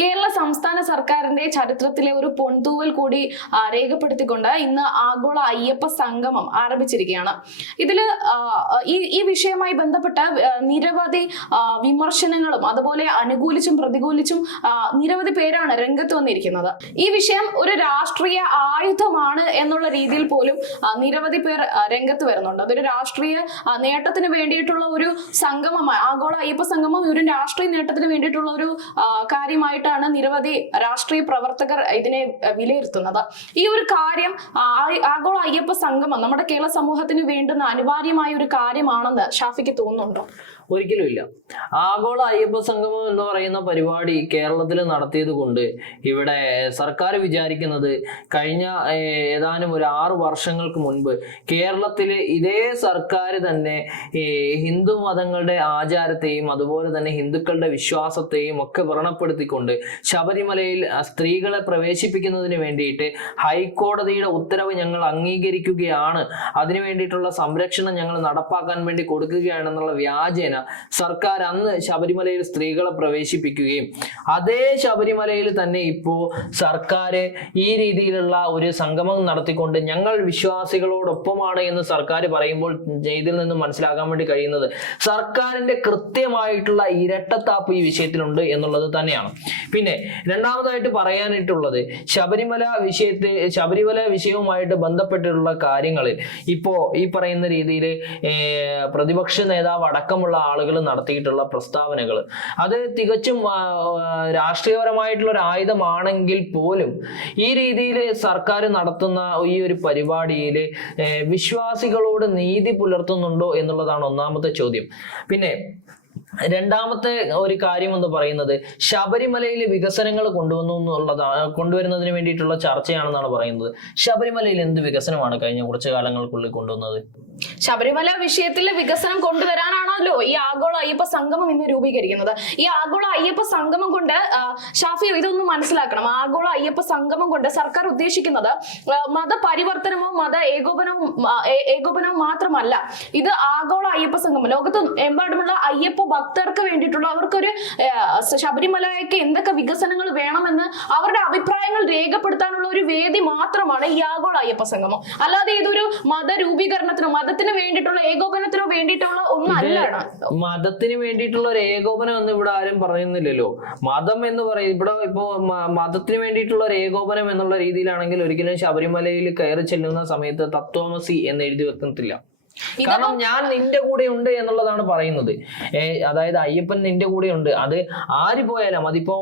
കേരള സംസ്ഥാന സർക്കാരിന്റെ ചരിത്രത്തിലെ ഒരു പൊൻതൂവൽ കൂടി രേഖപ്പെടുത്തിക്കൊണ്ട് ഇന്ന് ആഗോള അയ്യപ്പ സംഗമം ആരംഭിച്ചിരിക്കുകയാണ്. ഇതില് ഈ വിഷയവുമായി ബന്ധപ്പെട്ട നിരവധി വിമർശനങ്ങളും അതുപോലെ അനുകൂലിച്ചും പ്രതികൂലിച്ചും നിരവധി പേരാണ് രംഗത്ത് വന്നിരിക്കുന്നത്. ഈ വിഷയം ഒരു രാഷ്ട്രീയ ആയുധമാണ് എന്നുള്ള രീതിയിൽ പോലും നിരവധി പേർ രംഗത്ത് വരുന്നുണ്ട്. അതൊരു രാഷ്ട്രീയ നേട്ടത്തിന് വേണ്ടിയിട്ടുള്ള ഒരു സംഗമമായി, ആഗോള അയ്യപ്പ സംഗമം ഒരു രാഷ്ട്രീയ നേട്ടത്തിന് വേണ്ടിയിട്ടുള്ള ഒരു കാര്യമായിട്ടാണ് നിരവധി രാഷ്ട്രീയ പ്രവർത്തകർ ഇതിനെ വിലയിരുത്തുന്നത്. ഈ ഒരു കാര്യം, ആഗോള അയ്യപ്പ സംഗമം നമ്മുടെ കേരള സമൂഹത്തിന് വേണ്ടുന്ന അനിവാര്യമായ ഒരു കാര്യമാണെന്ന് ഷാഫിക്ക് തോന്നുന്നുണ്ടോ? ഒരിക്കലും ഇല്ല. ആഗോള അയ്യപ്പ സംഗമം എന്ന് പറയുന്ന പരിപാടി കേരളത്തിൽ നടത്തിയത് കൊണ്ട് ഇവിടെ സർക്കാർ വിചാരിക്കുന്നത് കഴിഞ്ഞ ഏതാനും ഒരു 6 വർഷങ്ങൾക്ക് മുൻപ് കേരളത്തിൽ ഇതേ സർക്കാർ തന്നെ ഹിന്ദു മതങ്ങളുടെ ആചാരത്തെയും അതുപോലെ തന്നെ ഹിന്ദുക്കളുടെ വിശ്വാസത്തെയും ഒക്കെ വ്രണപ്പെടുത്തിക്കൊണ്ട് ശബരിമലയിൽ സ്ത്രീകളെ പ്രവേശിപ്പിക്കുന്നതിന് വേണ്ടിയിട്ട് ഹൈക്കോടതിയുടെ ഉത്തരവ് ഞങ്ങൾ അംഗീകരിക്കുകയാണ്, അതിനു വേണ്ടിയിട്ടുള്ള സംരക്ഷണം ഞങ്ങൾ നടപ്പാക്കാൻ വേണ്ടി കൊടുക്കുകയാണെന്നുള്ള വ്യാജേന സർക്കാർ അന്ന് ശബരിമലയിൽ സ്ത്രീകളെ പ്രവേശിപ്പിക്കുകയും അതേ ശബരിമലയിൽ തന്നെ ഇപ്പോ സർക്കാർ ഈ രീതിയിലുള്ള ഒരു സംഗമം നടത്തിക്കൊണ്ട് ഞങ്ങൾ വിശ്വാസികളോടൊപ്പമാണ് എന്ന് സർക്കാർ പറയുമ്പോൾ ഇതിൽ നിന്ന് മനസ്സിലാക്കാൻ വേണ്ടി കഴിയുന്നത് സർക്കാരിന്റെ കൃത്യമായിട്ടുള്ള ഇരട്ടത്താപ്പ് ഈ വിഷയത്തിലുണ്ട് എന്നുള്ളത് തന്നെയാണ്. പിന്നെ രണ്ടാമതായിട്ട് പറയാനായിട്ടുള്ളത് ശബരിമല വിഷയവുമായിട്ട് ബന്ധപ്പെട്ടിട്ടുള്ള കാര്യങ്ങളിൽ ഇപ്പോ ഈ പറയുന്ന രീതിയിൽ പ്രതിപക്ഷ നേതാവ് അടക്കമുള്ള ആളുകൾ നടത്തിയിട്ടുള്ള പ്രസ്താവനകൾ അത് തികച്ചും രാഷ്ട്രീയപരമായിട്ടുള്ള ഒരു ആയുധമാണെങ്കിൽ പോലും ഈ രീതിയിൽ സർക്കാർ നടത്തുന്ന ഈ ഒരു പരിപാടിയിൽ വിശ്വാസികളോട് നീതി പുലർത്തുന്നുണ്ടോ എന്നുള്ളതാണ് ഒന്നാമത്തെ ചോദ്യം. പിന്നെ രണ്ടാമത്തെ ഒരു കാര്യം എന്ന് പറയുന്നത് ശബരിമലയിൽ വികസനങ്ങൾ കൊണ്ടുവരുന്നതിന് വേണ്ടിയിട്ടുള്ള ചർച്ചയാണെന്നാണ് പറയുന്നത്. ശബരിമലയിൽ എന്ത് വികസനമാണ് കഴിഞ്ഞ കുറച്ചു കാലങ്ങൾക്കുള്ളിൽ കൊണ്ടുവന്നത്? ശബരിമല വിഷയത്തിൽ വികസനം കൊണ്ടുവരാനാണല്ലോ ഈ ആഗോള അയ്യപ്പ സംഗമം ഇന്ന് രൂപീകരിക്കുന്നത്. ഈ ആഗോള അയ്യപ്പ സംഗമം കൊണ്ട് ഷാഫി ഇതൊന്ന് മനസ്സിലാക്കണം. ആഗോള അയ്യപ്പ സംഗമം കൊണ്ട് സർക്കാർ ഉദ്ദേശിക്കുന്നത് മതപരിവർത്തനമോ മത ഏകോപനവും മാത്രമല്ല. ഇത് ആഗോള അയ്യപ്പ സംഗമം ലോകത്ത് എമ്പാടുമുള്ള അയ്യപ്പ ഭക്തർക്ക് വേണ്ടിയിട്ടുള്ള അവർക്കൊരു ശബരിമലയ്ക്ക് എന്തൊക്കെ വികസനങ്ങൾ വേണമെന്ന് അവരുടെ അഭിപ്രായങ്ങൾ രേഖപ്പെടുത്താനുള്ള ഒരു വേദി മാത്രമാണ് ഈ ആഗോള അയ്യപ്പ സംഗമം. അല്ലാതെ ഇതൊരു മതരൂപീകരണത്തിനോ മതത്തിന് വേണ്ടിയിട്ടുള്ള ഏകോപനത്തിനോ വേണ്ടിയിട്ടുള്ള ഒന്നല്ല. മതത്തിന് വേണ്ടിയിട്ടുള്ള ഒരു ഏകോപനം ഒന്നും ഇവിടെ ആരും പറയുന്നില്ലല്ലോ. മതം എന്ന് പറയും ഇവിടെ ഇപ്പോ മതത്തിന് വേണ്ടിയിട്ടുള്ള ഒരു ഏകോപനം എന്നുള്ള രീതിയിലാണെങ്കിൽ ഒരിക്കലും ശബരിമലയിൽ കയറി ചെല്ലുന്ന സമയത്ത് തത്വമസി എന്ന് എഴുതി വെക്കുന്നില്ല. കാരണം ഞാൻ നിന്റെ കൂടെ ഉണ്ട് എന്നുള്ളതാണ് പറയുന്നത്. അതായത് അയ്യപ്പൻ നിന്റെ കൂടെ ഉണ്ട്. അത് ആര് പോയാലും, അതിപ്പോ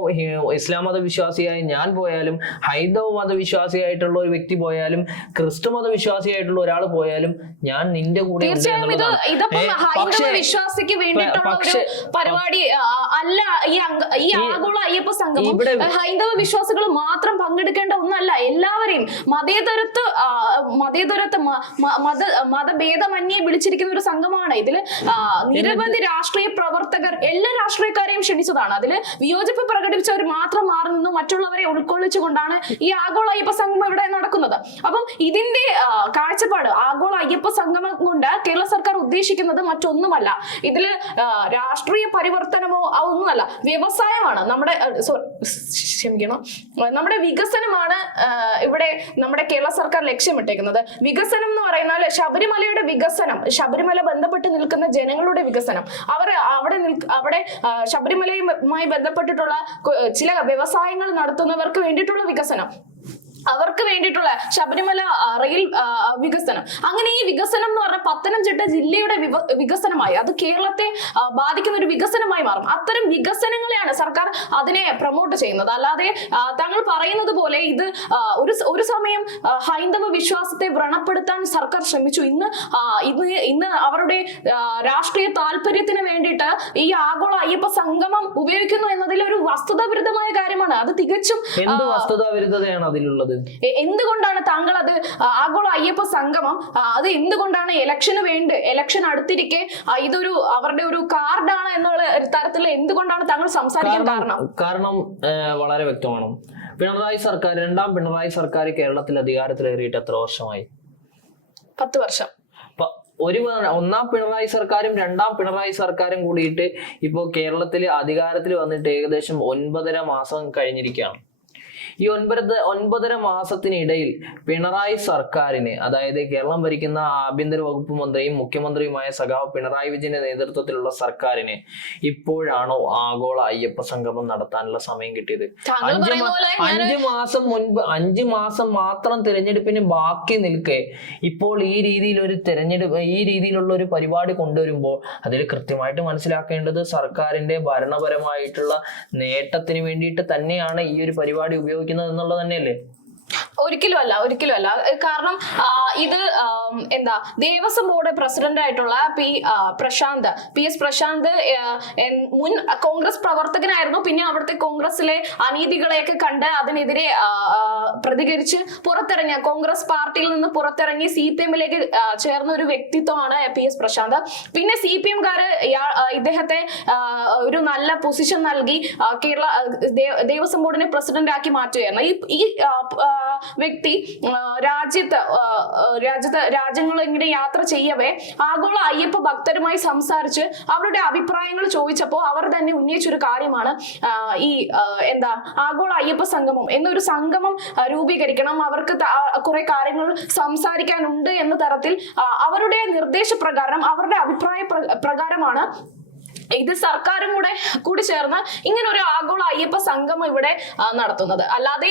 ഇസ്ലാം മതവിശ്വാസിയായി ഞാൻ പോയാലും, ഹൈന്ദവ മതവിശ്വാസിയായിട്ടുള്ള ഒരു വ്യക്തി പോയാലും, ക്രിസ്തു മതവിശ്വാസിയായിട്ടുള്ള ഒരാൾ പോയാലും ഞാൻ നിന്റെ കൂടെ ഉണ്ട് എന്നുള്ളതാണ്. വിശ്വാസിക്ക് വേണ്ടിയിട്ടുള്ള ഒരു പരിപാടി അല്ല ഈ ആഗോള അയ്യപ്പ സംഗമം. ഹൈന്ദവ വിശ്വാസികൾ മാത്രം പങ്കെടുക്കേണ്ട ഒന്നല്ല, എല്ലാവരെയും മതഭേദമന്യേ വിളിച്ചിരിക്കുന്ന ഒരു സംഘമാണ്. ഇതില് നിരവധി രാഷ്ട്രീയ പ്രവർത്തകർ എല്ലാ രാഷ്ട്രീയക്കാരെയും ക്ഷണിച്ചതാണ്. അതില് വിയോജിപ്പ് പ്രകടിപ്പിച്ചവർ മാത്രം മാറി നിന്നു മറ്റുള്ളവരെ ഉൾക്കൊള്ളിച്ചുകൊണ്ടാണ് ഈ ആഗോള അയ്യപ്പ സംഗമം ഇവിടെ നടക്കുന്നത്. അപ്പം ഇതിന്റെ കാഴ്ചപ്പാട് ആഗോള അയ്യപ്പ സംഗമം കൊണ്ട് കേരള സർക്കാർ ഉദ്ദേശിക്കുന്നത് മറ്റൊന്നുമല്ല. ഇതില് രാഷ്ട്രീയ പരിവർത്തനമോ ഒന്നുമല്ല, വ്യവസായമാണ് നമ്മുടെ വികസനമാണ് ഇവിടെ നമ്മുടെ കേരള സർക്കാർ ലക്ഷ്യമിട്ടേക്കുന്നത്. വികസനം എന്ന് പറയുന്നാൽ ശബരിമലയുടെ ശബരിമല ബന്ധപ്പെട്ട് നിൽക്കുന്ന ജനങ്ങളുടെ വികസനം, അവിടെ ശബരിമലയുമായി ബന്ധപ്പെട്ടിട്ടുള്ള ചില വ്യവസായങ്ങൾ നടത്തുന്നവർക്ക് വേണ്ടിയിട്ടുള്ള വികസനം, അവർക്ക് വേണ്ടിയിട്ടുള്ള ശബരിമല റെയിൽ വികസനം, അങ്ങനെ ഈ വികസനം എന്ന് പറഞ്ഞാൽ പത്തനംതിട്ട ജില്ലയുടെ വികസനമായി, അത് കേരളത്തെ ബാധിക്കുന്ന ഒരു വികസനമായി മാറും. അത്തരം വികസനങ്ങളെയാണ് സർക്കാർ അതിനെ പ്രൊമോട്ട് ചെയ്യുന്നത്. അല്ലാതെ താങ്കൾ പറയുന്നത് പോലെ ഇത് ഒരു സമയം ഹൈന്ദവ വിശ്വാസത്തെ വ്രണപ്പെടുത്താൻ സർക്കാർ ശ്രമിച്ചു. ഇന്ന് അവരുടെ രാഷ്ട്രീയ താല്പര്യത്തിന് വേണ്ടിയിട്ട് ഈ ആഗോള അയ്യപ്പ സംഗമം ഉപയോഗിക്കുന്നു എന്നതിൽ ഒരു വസ്തുതാവിരുദ്ധമായ കാര്യമാണ്. അത് തികച്ചും വസ്തുതാവിരുദ്ധതയാണ് അതിലുള്ളത്. എന്തുകൊണ്ടാണ് താങ്കൾ അത് ആഗോള അയ്യപ്പ സംഗമം അത് എന്തുകൊണ്ടാണ് ഇലക്ഷൻ അടുത്തിരിക്കെ ഇതൊരു അവരുടെ ഒരു കാർഡാണ് എന്നുള്ള തരത്തിൽ എന്തുകൊണ്ടാണ് താങ്കൾ സംസാരിക്കാൻ കാരണം വളരെ വ്യക്തമാണ്. രണ്ടാം പിണറായി സർക്കാർ കേരളത്തിൽ അധികാരത്തിലേറിയിട്ട് എത്ര വർഷമായി? 10 വർഷം. ഒന്നാം പിണറായി സർക്കാരും രണ്ടാം പിണറായി സർക്കാരും കൂടിയിട്ട് ഇപ്പോ കേരളത്തിൽ അധികാരത്തിൽ വന്നിട്ട് ഏകദേശം 9.5 മാസം കഴിഞ്ഞിരിക്കുകയാണ്. ഈ 9.5 മാസത്തിനിടയിൽ പിണറായി സർക്കാരിന്, അതായത് കേരളം ഭരിക്കുന്ന ആഭ്യന്തര വകുപ്പ് മന്ത്രിയും മുഖ്യമന്ത്രിയുമായ സഖാവ് പിണറായി വിജയന്റെ നേതൃത്വത്തിലുള്ള സർക്കാരിന് ഇപ്പോഴാണോ ആഗോള അയ്യപ്പ സംഗമം നടത്താനുള്ള സമയം കിട്ടിയത്? 5 മാസം മാത്രം തിരഞ്ഞെടുപ്പിന് ബാക്കി നിൽക്കെ ഇപ്പോൾ ഈ രീതിയിലുള്ള ഒരു പരിപാടി കൊണ്ടുവരുമ്പോൾ അതിൽ കൃത്യമായിട്ട് മനസ്സിലാക്കേണ്ടത് സർക്കാരിന്റെ ഭരണപരമായിട്ടുള്ള നേട്ടത്തിന് വേണ്ടിയിട്ട് തന്നെയാണ് ഈ ഒരു പരിപാടി ഉപയോഗിക്കുന്നത് എന്നുള്ളത് തന്നെയല്ലേ? ഒരിക്കലും അല്ല. കാരണം ഇത് ദേവസ്വം ബോർഡ് പ്രസിഡന്റ് ആയിട്ടുള്ള പി എസ് പ്രശാന്ത് മുൻ കോൺഗ്രസ് പ്രവർത്തകനായിരുന്നു. പിന്നെ അവിടുത്തെ കോൺഗ്രസിലെ അനീതികളെയൊക്കെ കണ്ട് അതിനെതിരെ പ്രതികരിച്ച് കോൺഗ്രസ് പാർട്ടിയിൽ നിന്ന് പുറത്തിറങ്ങി CPM-ലേക്ക് ചേർന്ന ഒരു വ്യക്തിത്വമാണ് പി എസ് പ്രശാന്ത്. പിന്നെ CPM-കാര് ഇദ്ദേഹത്തെ ഒരു നല്ല പൊസിഷൻ നൽകി കേരള ദേവസ്വം ബോർഡിനെ പ്രസിഡന്റ് ആക്കി മാറ്റുകയായിരുന്നു. ഈ വ്യക്തി രാജ്യങ്ങൾ ഇങ്ങനെ യാത്ര ചെയ്യവേ ആഗോള അയ്യപ്പ ഭക്തരുമായി സംസാരിച്ച് അവരുടെ അഭിപ്രായങ്ങൾ ചോദിച്ചപ്പോൾ അവർ തന്നെ ഉന്നയിച്ചൊരു കാര്യമാണ് ആഗോള അയ്യപ്പ സംഗമം എന്നൊരു സംഗമം രൂപീകരിക്കണം, അവർക്ക് കുറെ കാര്യങ്ങൾ സംസാരിക്കാനുണ്ട് എന്ന തരത്തിൽ അവരുടെ നിർദ്ദേശപ്രകാരം, അവരുടെ അഭിപ്രായ പ്രകാരമാണ് ഇത് സർക്കാരും കൂടി ചേർന്ന് ഇങ്ങനെ ഒരു ആഗോള അയ്യപ്പ സംഗമം ഇവിടെ നടത്തുന്നത്. അല്ലാതെ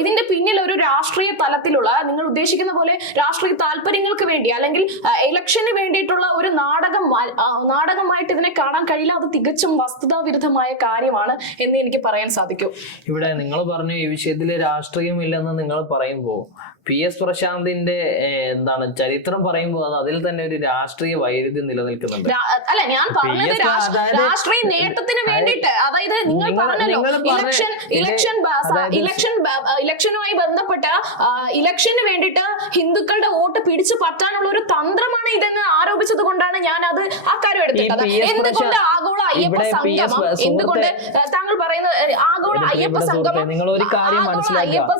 ഇതിന്റെ പിന്നിൽ ഒരു രാഷ്ട്രീയ തലത്തിലുള്ള, നിങ്ങൾ ഉദ്ദേശിക്കുന്ന പോലെ രാഷ്ട്രീയ താല്പര്യങ്ങൾക്ക് വേണ്ടി അല്ലെങ്കിൽ ഇലക്ഷന് വേണ്ടിയിട്ടുള്ള ഒരു നാടകമായിട്ട് ഇതിനെ കാണാൻ കഴിയില്ല. അത് തികച്ചും വസ്തുതാവിരുദ്ധമായ കാര്യമാണ് എന്ന് എനിക്ക് പറയാൻ സാധിക്കും. ഇവിടെ നിങ്ങൾ പറഞ്ഞു ഈ വിഷയത്തിൽ രാഷ്ട്രീയം ഇല്ലെന്ന് നിങ്ങൾ പറയുമ്പോൾ PS പ്രശാന്തിന്റെ ചരിത്രം പറയുമ്പോൾ അതിൽ തന്നെ ഒരു രാഷ്ട്രീയ വൈരുദ്ധ്യം നിലനിൽക്കുന്നുണ്ട്. അല്ല, ഞാൻ പറഞ്ഞത് രാഷ്ട്രീയ നേട്ടത്തിന് വേണ്ടിയിട്ട്, അതായത് നിങ്ങൾ പറഞ്ഞല്ലോ ഇലക്ഷനുമായി ബന്ധപ്പെട്ട ഇലക്ഷന് വേണ്ടിയിട്ട് ഹിന്ദുക്കളുടെ വോട്ട് പിടിച്ചു പറ്റാനുള്ള ഒരു തന്ത്രമാണ് ഇതെന്ന് ആരോപിച്ചത് കൊണ്ടാണ് ഞാൻ അത് അക്കാര്യം എടുത്തിട്ടത്. എന്തുകൊണ്ട് ആഗോള അയ്യപ്പ സംഗമം, എന്തുകൊണ്ട് താങ്കൾ പറയുന്നത് ആഗോള അയ്യപ്പ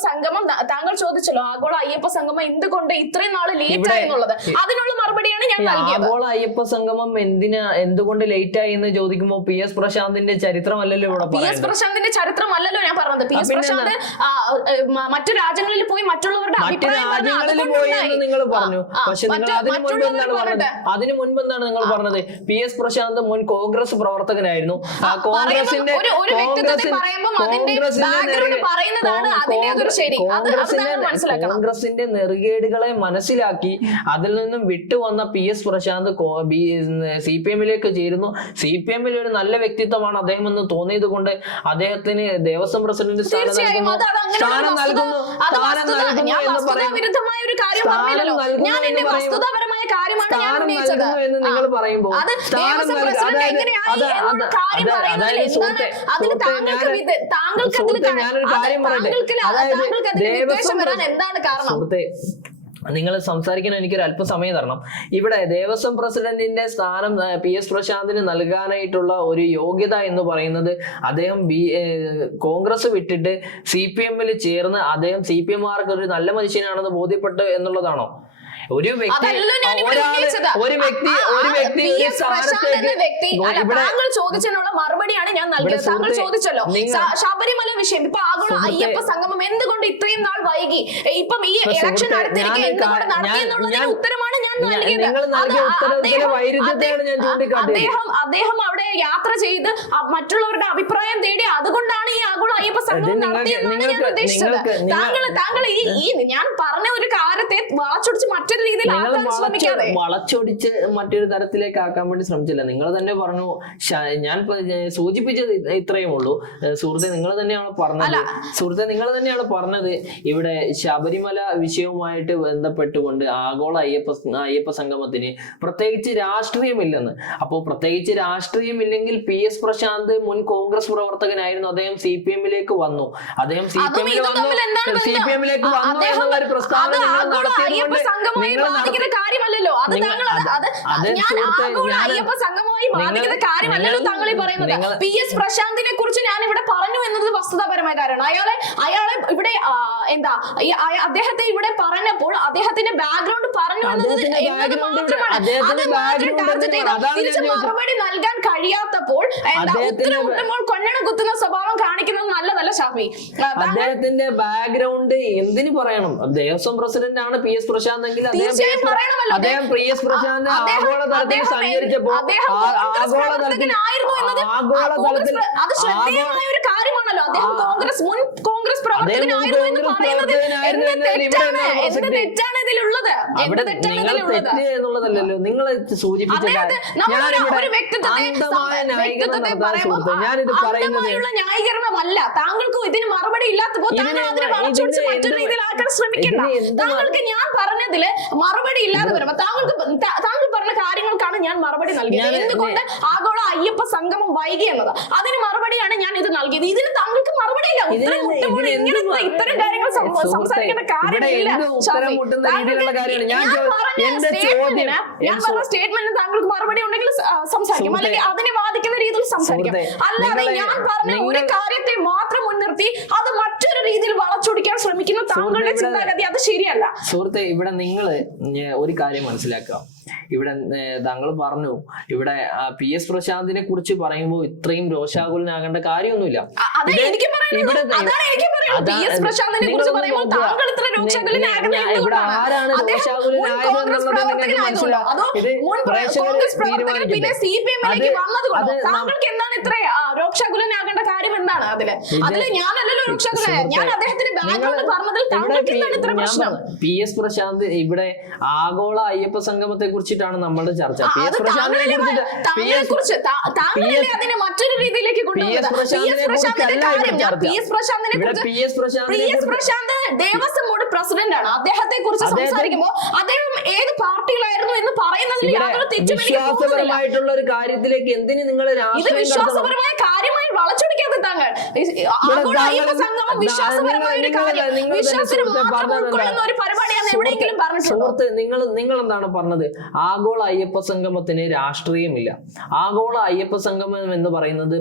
സംഗമം, താങ്കൾ ചോദിച്ചല്ലോ ആഗോള അയ്യപ്പ സംഗമം എന്തുകൊണ്ട് ഇത്രയും നാള് ലേറ്റ് ആയി എന്നുള്ളത്, അതിനുള്ള മറുപടിയാണ് ഞാൻ നൽകിയത്. ആഗോള അയ്യപ്പ സംഗമം എന്തുകൊണ്ട് ലേറ്റ് ആയി എന്ന് ചോദിക്കുമ്പോൾ PS പ്രശാന്തിന്റെ ചരിത്രമല്ലല്ലോ ഇവിടെ PS പ്രശാന്തിന്റെ ചരിത്രമല്ലല്ലോ ഞാൻ പറഞ്ഞത്. PS പ്രശാന്ത് മറ്റു രാജ്യങ്ങളിൽ പോയി മറ്റുള്ളവരുടെ അഭിപ്രായം നിങ്ങൾ പറഞ്ഞു. പക്ഷെ അതിനു മുൻപ് എന്താണ് നിങ്ങൾ പറഞ്ഞത്? PS പ്രശാന്ത് മുൻ കോൺഗ്രസ് പ്രവർത്തകനായിരുന്നു. കോൺഗ്രസിന്റെ നെറുകേടുകളെ മനസ്സിലാക്കി അതിൽ നിന്നും വിട്ടുവന്ന PS പ്രശാന്ത് CPM-ലേക്ക് ചേരുന്നു. CPM-ൽ ഒരു നല്ല വ്യക്തിത്വമാണ് അദ്ദേഹം എന്ന് തോന്നിയത് കൊണ്ട് അദ്ദേഹത്തിന് ദേവസ്വം പ്രസിഡന്റ് സ്ഥാനം നൽകുന്നു എന്ന് നിങ്ങൾ പറയുമ്പോൾ ഞാനൊരു കാര്യം പറയട്ടെ. നിങ്ങൾ സംസാരിക്കാൻ എനിക്കൊരു അല്പസമയം തരണം. ഇവിടെ ദേവസ്വം പ്രസിഡന്റിന്റെ സ്ഥാനം PS പ്രശാന്തിന് നൽകാനായിട്ടുള്ള ഒരു യോഗ്യത എന്ന് പറയുന്നത് അദ്ദേഹം കോൺഗ്രസ് വിട്ടിട്ട് CPM-ൽ ചേർന്ന് അദ്ദേഹം CPM-മാർക്ക് ഒരു നല്ല മനുഷ്യനാണെന്ന് ബോധ്യപ്പെട്ടു എന്നുള്ളതാണോ? ഒരു വ്യക്തി താങ്കൾ ചോദിച്ചതിനുള്ള മറുപടിയാണ് ഞാൻ നൽകിയത്. താങ്കൾ ചോദിച്ചല്ലോ ശബരിമല വിഷയം, ഇപ്പൊ ആഗോള അയ്യപ്പ സംഗമം എന്തുകൊണ്ട് ഇത്രയും നാൾ വൈകി, ഇപ്പം ഈ ഇലക്ഷൻ അടുത്തിരിക്കെ എന്തുകൊണ്ട് നടത്തിയെന്നുള്ളതിന് ഉത്തരമാണ് ഞാൻ നൽകിയത്. അദ്ദേഹം അവിടെ യാത്ര ചെയ്ത് മറ്റുള്ളവരുടെ അഭിപ്രായം തേടി, അതുകൊണ്ടാണ് ഈ ആഗോള അയ്യപ്പ സംഗമം നടത്തിയെന്നാണ് ഞാൻ ഉദ്ദേശിച്ചത്. താങ്കൾ ഈ ഞാൻ പറഞ്ഞ ഒരു കാര്യത്തെ വളച്ചൊടിച്ച് മറ്റൊരു രീതിയിൽ വളച്ചൊടിച്ച് മറ്റൊരു തരത്തിലേക്ക് ആക്കാൻ വേണ്ടി ശ്രമിച്ചില്ല. നിങ്ങൾ തന്നെ പറഞ്ഞു, ഞാൻ സൂചിപ്പിച്ചത് ഇത്രയും ഉള്ളൂ. സുഹൃത്തെ നിങ്ങൾ തന്നെയാണ് പറഞ്ഞത് ഇവിടെ ശബരിമല വിഷയവുമായിട്ട് ബന്ധപ്പെട്ടുകൊണ്ട് ആഗോള അയ്യപ്പ സംഗമത്തിന് പ്രത്യേകിച്ച് രാഷ്ട്രീയമില്ലെന്ന്. അപ്പോൾ പ്രത്യേകിച്ച് രാഷ്ട്രീയമില്ലെങ്കിൽ PS പ്രശാന്ത് മുൻ കോൺഗ്രസ് പ്രവർത്തകനായിരുന്നു. അദ്ദേഹം CPM-ലേക്ക് വന്നു. അദ്ദേഹം CPM-ലേക്ക് വന്നു എന്നുള്ള ഒരു പ്രസ്താവന കാര്യമല്ലല്ലോ. അയ്യപ്പ സംഗമമായി ബാധിക്കുന്ന കാര്യമല്ലല്ലോ താങ്കൾ ഈ പറയുന്നത്. PS പ്രശാന്തിനെ കുറിച്ച് ഞാൻ ഇവിടെ പറഞ്ഞു എന്നത് വസ്തുതാപരമായ കാര്യമാണ്. അയാളെ ഇവിടെ അദ്ദേഹത്തെ ഇവിടെ പറഞ്ഞപ്പോൾ അദ്ദേഹത്തിന്റെ ബാക്ക്ഗ്രൗണ്ട് പറഞ്ഞു മറുപടി നൽകാൻ കഴിയാത്തപ്പോൾ ഉത്തരം കൊല്ലണം കുത്തുന്ന സ്വഭാവം കാണിക്കുന്നത് നല്ലതല്ല ഷാഫി. അദ്ദേഹത്തിന്റെ ബാക്ക്ഗ്രൗണ്ട് എന്തിനു പറയണം? ദേവസ്വം പ്രസിഡന്റ് ആണ് PS പ്രശാന്ത് എങ്കിൽ അദ്ദേഹം PS പ്രശാന്ത് ആഗോളതലത്തിൽ സഞ്ചരിച്ചപ്പോൾ ഒരു കാര്യമാണല്ലോ. അദ്ദേഹം മുൻ കോൺഗ്രസ് പ്രവർത്തകനായിരുന്നു എന്ന് പറയുന്നത് തെറ്റാണ് ഇതിലുള്ളത്. എന്നുള്ളതല്ലോ നിങ്ങൾ സൂചിപ്പിച്ച ന്യായീകരണമല്ല. താങ്കൾക്ക് ഇതിന് മറുപടി ഇല്ലാത്തപ്പോൾ മറ്റൊരു രീതിയിൽ ആക്കാൻ ശ്രമിക്കണ്ട. താങ്കൾക്ക് ഞാൻ പറഞ്ഞതില് മറുപടി ഇല്ലാതെ വരുമ്പോ താങ്കൾ പറഞ്ഞ കാര്യങ്ങൾക്കാണ് ഞാൻ മറുപടി നൽകിയത്. എന്തുകൊണ്ട് ആഗോള അയ്യപ്പ സംഗമം വൈകി എന്നത് അതിന് മറുപടിയാണ് ഞാൻ ഇത് നൽകിയത്. ഇതിന് താങ്കൾക്ക് മറുപടി ഇല്ല. ഇത്തരം കാര്യങ്ങൾ സംസാരിക്കേണ്ട കാര്യമില്ല. ഞാൻ പറഞ്ഞ സ്റ്റേറ്റ്മെന്റിന് താങ്കൾക്ക് മറുപടി ഉണ്ടെങ്കിൽ സംസാരിക്കും, അല്ലെങ്കിൽ അതിനെ വാദിക്കുന്ന രീതിയിൽ സംസാരിക്കാം. അല്ലാതെ ഞാൻ പറഞ്ഞ ഒരു കാര്യത്തെ മാത്രം മുൻനിർത്തി അത് മറ്റൊരു രീതിയിൽ വളച്ചൊടിക്കാൻ ശ്രമിക്കുന്ന താങ്കളുടെ ചിന്താഗതി അത് ശരിയല്ല. സുഹൃത്തെ, ഇവിടെ നിങ്ങൾ ഒരു കാര്യം മനസ്സിലാക്കാം. ഇവിടെ താങ്കൾ പറഞ്ഞു ഇവിടെ PS പ്രശാന്തിനെ കുറിച്ച് പറയുമ്പോൾ ഇത്രയും രോഷാകുലനാകേണ്ട കാര്യമൊന്നുമില്ല. ഇവിടെ ആരാണ് രോഷാകുലനായതെന്നുള്ളത് മനസ്സിലാക്കാം. രോക്ഷാകുലനാകേണ്ട കാര്യം എന്താണ്? അതില് ഞാനല്ലല്ലോ രോക്ഷാകുലൻ. ഞാൻ അദ്ദേഹത്തിന്റെ ബാക്ക്ഗ്രൗണ്ട് പറഞ്ഞതിൽ താങ്കൾക്ക് എന്താണ് ഇത്ര പ്രശ്നം? PS പ്രശാന്ത് ഇവിടെ ആഗോള അയ്യപ്പ സംഗമത്തെ കുറിച്ചിട്ടാണ് നമ്മുടെ ചർച്ച. മറ്റൊരു രീതിയിലേക്ക് ദേവസ്വം ബോർഡ് പ്രസിഡന്റ് ആണ്. അദ്ദേഹത്തെ കുറിച്ച് സംസാരിക്കുമ്പോൾ അദ്ദേഹം ഏത് പാർട്ടിയിലായിരുന്നു എന്ന് പറയുന്നതിൽ യാതൊരു വിശ്വാസപരമായിട്ടുള്ള ഒരു കാര്യത്തിലേക്ക് എന്തിന് നിങ്ങൾ വിശ്വാസപരമായ കാര്യമായി വളച്ചൊടിക്കാതെ താങ്കൾ വിശ്വാസപരമായ ഒരു കാര്യം ഒരു പരിപാടിയാണ് എവിടെയെങ്കിലും പറഞ്ഞിട്ടുണ്ടോ? നിങ്ങൾ എന്താണ് പറഞ്ഞത്? ആഗോള അയ്യപ്പ സംഗമത്തിന് രാഷ്ട്രീയമില്ല. ആഗോള അയ്യപ്പ സംഗമം എന്ന് പറയുന്നത്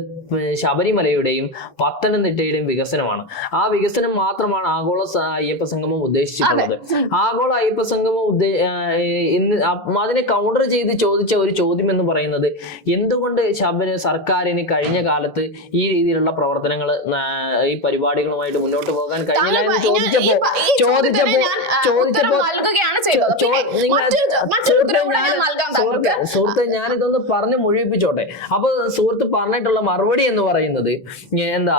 ശബരിമലയുടെയും പത്തനംതിട്ടയുടെയും വികസനമാണ്. ആ വികസനം മാത്രമാണ് ആഗോള അയ്യപ്പ സംഗമം ഉദ്ദേശിച്ചിട്ടുള്ളത്. ആഗോള അയ്യപ്പ സംഗമം അതിനെ കൗണ്ടർ ചെയ്ത് ചോദിച്ച ഒരു ചോദ്യം എന്ന് പറയുന്നത്, എന്തുകൊണ്ട് സർക്കാരിന് കഴിഞ്ഞ കാലത്ത് ഈ രീതിയിലുള്ള പ്രവർത്തനങ്ങൾ ഈ പരിപാടികളുമായിട്ട് മുന്നോട്ട് പോകാൻ കഴിഞ്ഞില്ല എന്ന് സുഹൃത്തെ, ഞാനിതൊന്ന് പറഞ്ഞ് മുഴുവിപ്പിച്ചോട്ടെ. അപ്പൊ സുഹൃത്ത് പറഞ്ഞിട്ടുള്ള മറുപടി എന്ന് പറയുന്നത് എന്താ,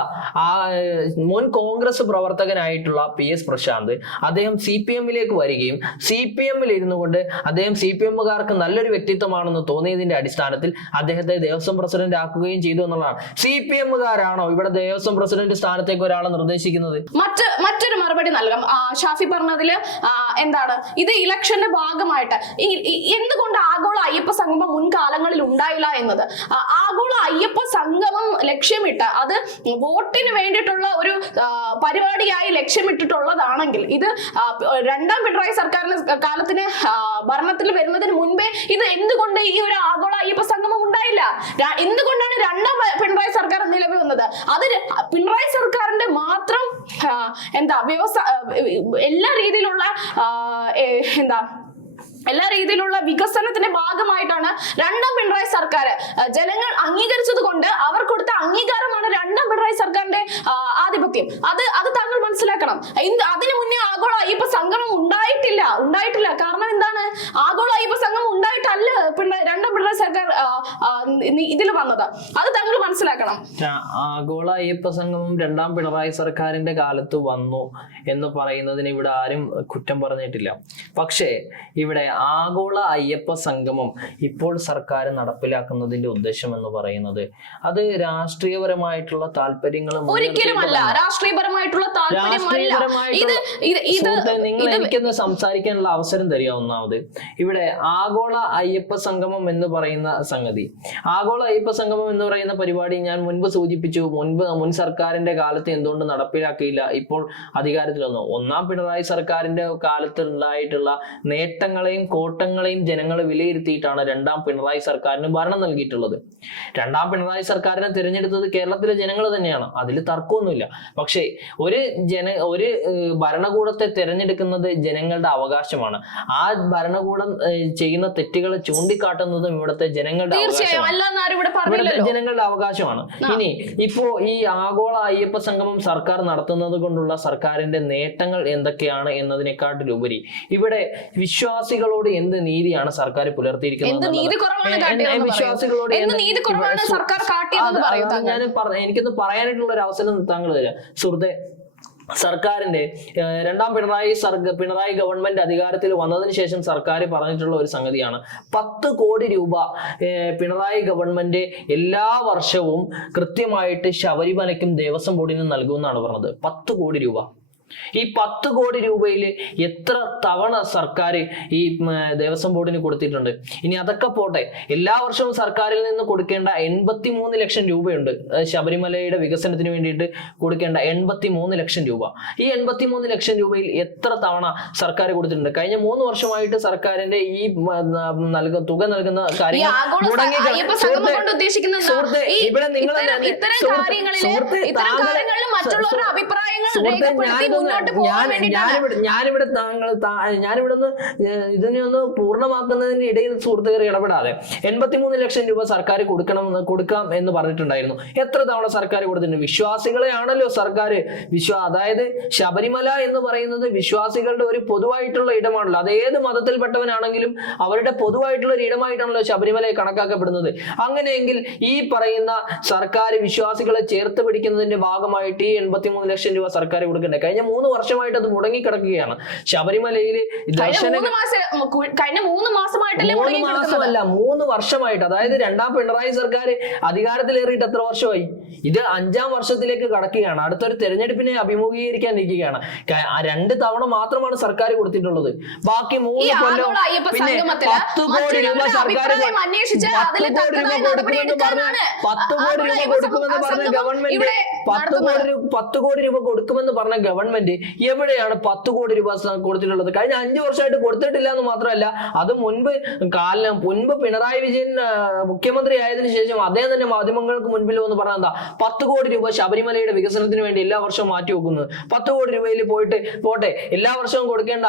മുൻ കോൺഗ്രസ് പ്രവർത്തകനായിട്ടുള്ള PS പ്രശാന്ത് അദ്ദേഹം CPM-ലേക്ക് വരികയും CPM-ൽ ഇരുന്നു കൊണ്ട് അദ്ദേഹം CPM-കാർക്ക് നല്ലൊരു വ്യക്തിത്വമാണെന്ന് തോന്നിയതിന്റെ അടിസ്ഥാനത്തിൽ അദ്ദേഹത്തെ ദേവസ്വം പ്രസിഡന്റ് ആക്കുകയും ചെയ്തു എന്നുള്ളതാണ്. CPM-കാരാണോ ഇവിടെ ദേവസ്വം പ്രസിഡന്റ് സ്ഥാനത്തേക്ക് ഒരാളെ നിർദ്ദേശിക്കുന്നത്? മറ്റൊരു മറുപടി നൽകാം. ഷാഫി പറഞ്ഞതില് എന്താണ്, ഇത് ഇലക്ഷന്റെ ഭാഗമായിട്ട് എന്തുകൊണ്ട് ആഗോള അയ്യപ്പ സംഗമം മുൻകാലങ്ങളിൽ ഉണ്ടായില്ല എന്നത്. ആഗോള അയ്യപ്പ സംഗമം ലക്ഷ്യമിട്ട് അത് വോട്ടിന് വേണ്ടിയിട്ടുള്ള ഒരു പരിപാടിയായി ലക്ഷ്യമിട്ടിട്ടുള്ളതാണെങ്കിൽ ഇത് രണ്ടാം പിണറായി സർക്കാരിന് കാലത്തിന് ഭരണത്തിൽ വരുന്നതിന് മുൻപേ ഇത് എന്തുകൊണ്ട് ഈ ഒരു ആഗോള അയ്യപ്പ സംഗമം ഉണ്ടായില്ല? എന്തുകൊണ്ടാണ് രണ്ടാം പിണറായി സർക്കാർ നിലവിൽ വന്നത്? അത് പിണറായി സർക്കാരിന്റെ മാത്രം എല്ലാ രീതിയിലുള്ള വികസനത്തിന്റെ ഭാഗമായിട്ടാണ് രണ്ടാം പിണറായി സർക്കാർ ജനങ്ങൾ അംഗീകരിച്ചത് കൊണ്ട് അവർ കൊടുത്ത അംഗീകാരമാണ് രണ്ടാം പിണറായി സർക്കാരിന്റെ ആധിപത്യം. അത് താങ്കൾ മനസ്സിലാക്കണം. അതിനു മുന്നേ ആഗോള അയ്യപ്പ സംഗമം ഉണ്ടായിട്ടില്ല. കാരണം എന്താണ്? ആഗോള അയ്യപ്പ സംഗമം ഉണ്ടായിട്ടല്ല രണ്ടാം പിണറായി സർക്കാർ ഇതിൽ വന്നത്. അത് താങ്കൾ മനസ്സിലാക്കണം. ആഗോള അയ്യപ്പ സംഗമം രണ്ടാം പിണറായി സർക്കാരിന്റെ കാലത്ത് വന്നു എന്ന് പറയുന്നതിന് ഇവിടെ ആരും കുറ്റം പറഞ്ഞിട്ടില്ല. പക്ഷേ ഇവിടെ ആഗോള അയ്യപ്പ സംഗമം ഇപ്പോൾ സർക്കാർ നടപ്പിലാക്കുന്നതിന്റെ ഉദ്ദേശം എന്ന് പറയുന്നത് അത് രാഷ്ട്രീയപരമായിട്ടുള്ള താല്പര്യങ്ങൾ ഒരിക്കലുമല്ല. രാഷ്ട്രീയപരമായിട്ടുള്ള നിങ്ങൾ എനിക്കൊന്ന് സംസാരിക്കാനുള്ള അവസരം തരിക. ഒന്നാമത് ഇവിടെ ആഗോള അയ്യപ്പ സംഗമം എന്ന് പറയുന്ന സംഗതി, ആഗോള അയ്യപ്പ സംഗമം എന്ന് പറയുന്ന പരിപാടി ഞാൻ മുൻപ് സൂചിപ്പിച്ചു. മുൻ സർക്കാരിന്റെ കാലത്ത് എന്തുകൊണ്ട് നടപ്പിലാക്കിയില്ല? ഇപ്പോൾ അധികാരത്തിൽ വന്നു. ഒന്നാം പിണറായി സർക്കാരിന്റെ കാലത്ത് ഉണ്ടായിട്ടുള്ള നേട്ടങ്ങളെയും കോട്ടങ്ങളെയും ജനങ്ങൾ വിലയിരുത്തിയിട്ടാണ് രണ്ടാം പിണറായി സർക്കാരിന് ഭരണം നൽകിയിട്ടുള്ളത്. രണ്ടാം പിണറായി സർക്കാരിനെ തിരഞ്ഞെടുത്തത് കേരളത്തിലെ ജനങ്ങൾ തന്നെയാണ്, അതിൽ തർക്കമൊന്നുമില്ല. പക്ഷേ ഒരു ഭരണകൂടത്തെ തിരഞ്ഞെടുക്കുന്നത് ജനങ്ങളുടെ അവകാശമാണ്. ആ ഭരണകൂടം ചെയ്യുന്ന തെറ്റുകൾ ചൂണ്ടിക്കാട്ടുന്നതും ഇവിടുത്തെ ജനങ്ങളുടെ അവകാശമാണ്. ഇനി ഇപ്പോ ഈ ആഗോള അയ്യപ്പ സംഗമം സർക്കാർ നടത്തുന്നത് കൊണ്ടുള്ള സർക്കാരിന്റെ നേട്ടങ്ങൾ എന്തൊക്കെയാണ് എന്നതിനെക്കാട്ടിലുപരി ഇവിടെ വിശ്വാസികളോട് എന്ത് നീതിയാണ് സർക്കാർ പുലർത്തിയിരിക്കുന്നത്? വിശ്വാസികളോട് എനിക്കൊന്ന് പറയാനായിട്ടുള്ള ഒരു അവസരം താങ്കൾ തരാം സുഹൃത്തെ. സർക്കാരിന്റെ രണ്ടാം പിണറായി ഗവൺമെന്റ് അധികാരത്തിൽ വന്നതിന് ശേഷം സർക്കാർ പറഞ്ഞിട്ടുള്ള ഒരു സംഗതിയാണ് 10 കോടി രൂപ പിണറായി ഗവൺമെന്റ് എല്ലാ വർഷവും കൃത്യമായിട്ട് ശബരിമലയ്ക്കും ദേവസ്വം ബോർഡിനും നൽകുമെന്നാണ് പറഞ്ഞത്. 10 കോടി രൂപ. ഈ 10 കോടി രൂപയിൽ എത്ര തവണ സർക്കാർ ഈ ദേവസ്വം ബോർഡിന് കൊടുത്തിട്ടുണ്ട്? ഇനി അതൊക്കെ പോട്ടെ, എല്ലാ വർഷവും സർക്കാരിൽ നിന്ന് കൊടുക്കേണ്ട 83 ലക്ഷം രൂപയുണ്ട്. ശബരിമലയുടെ വികസനത്തിന് വേണ്ടിയിട്ട് കൊടുക്കേണ്ട 83 ലക്ഷം രൂപ. ഈ 83 ലക്ഷം രൂപയിൽ എത്ര തവണ സർക്കാർ കൊടുത്തിട്ടുണ്ട്? കഴിഞ്ഞ 3 വർഷമായിട്ട് സർക്കാരിന്റെ ഈ തുക നൽകുന്ന കാര്യങ്ങൾ ഇവിടെ നിങ്ങൾ ഞാനിവിടുന്ന് ഇതിനൊന്ന് പൂർണ്ണമാക്കുന്നതിന് ഇടയിൽ സുഹൃത്തുക്കൾ ഇടപെടാതെ 83 ലക്ഷം രൂപ സർക്കാർ കൊടുക്കാം എന്ന് പറഞ്ഞിട്ടുണ്ടായിരുന്നു. എത്ര തവണ സർക്കാർ കൊടുത്തിട്ടുണ്ട്? വിശ്വാസികളെ ആണല്ലോ സർക്കാർ അതായത് ശബരിമല എന്ന് പറയുന്നത് വിശ്വാസികളുടെ ഒരു പൊതുവായിട്ടുള്ള ഇടമാണല്ലോ. അത് ഏത് മതത്തിൽപ്പെട്ടവനാണെങ്കിലും അവരുടെ പൊതുവായിട്ടുള്ള ഒരു ഇടമായിട്ടാണല്ലോ ശബരിമലയെ കണക്കാക്കപ്പെടുന്നത്. അങ്ങനെയെങ്കിൽ ഈ പറയുന്ന സർക്കാർ വിശ്വാസികളെ ചേർത്ത് പിടിക്കുന്നതിന്റെ ഭാഗമായിട്ട് ഈ 83 ലക്ഷം രൂപ സർക്കാർ കൊടുക്കണ്ടേ? കഴിഞ്ഞ 3 വർഷമായിട്ട് അത് മുടങ്ങിക്കിടക്കുകയാണ്. ശബരിമലയിൽ കഴിഞ്ഞ 3 മാസമല്ല 3 വർഷമായിട്ട്. അതായത് രണ്ടാം പിണറായി സർക്കാർ അധികാരത്തിലേറിയിട്ട് എത്ര വർഷമായി? ഇത് 5ാം വർഷത്തിലേക്ക് കടക്കുകയാണ്. അടുത്തൊരു തെരഞ്ഞെടുപ്പിനെ അഭിമുഖീകരിക്കാൻ ഇരിക്കുകയാണ്. 2 തവണ മാത്രമാണ് സർക്കാർ കൊടുത്തിട്ടുള്ളത്. ബാക്കി 3 കൊല്ലം പിന്നെ 10 കോടി രൂപ സർക്കാർ 10 കോടി രൂപ കൊടുക്കുമെന്ന് പറഞ്ഞ ഗവൺമെന്റ് എവിടെയാണ് 10 കോടി രൂപ കൊടുത്തിട്ടുള്ളത്? കഴിഞ്ഞ 5 വർഷമായിട്ട് കൊടുത്തിട്ടില്ല എന്ന് മാത്രമല്ല, അത് മുൻപ് പിണറായി വിജയൻ മുഖ്യമന്ത്രി ആയതിനു ശേഷം അദ്ദേഹം തന്നെ മാധ്യമങ്ങൾക്ക് മുൻപിൽ വന്ന് പറഞ്ഞ എന്താ 10 കോടി രൂപ ശബരിമലയുടെ വികസനത്തിന് വേണ്ടി എല്ലാ വർഷവും മാറ്റി വെക്കുന്നത്. 10 കോടി രൂപയിൽ പോട്ടെ, എല്ലാ വർഷവും കൊടുക്കേണ്ട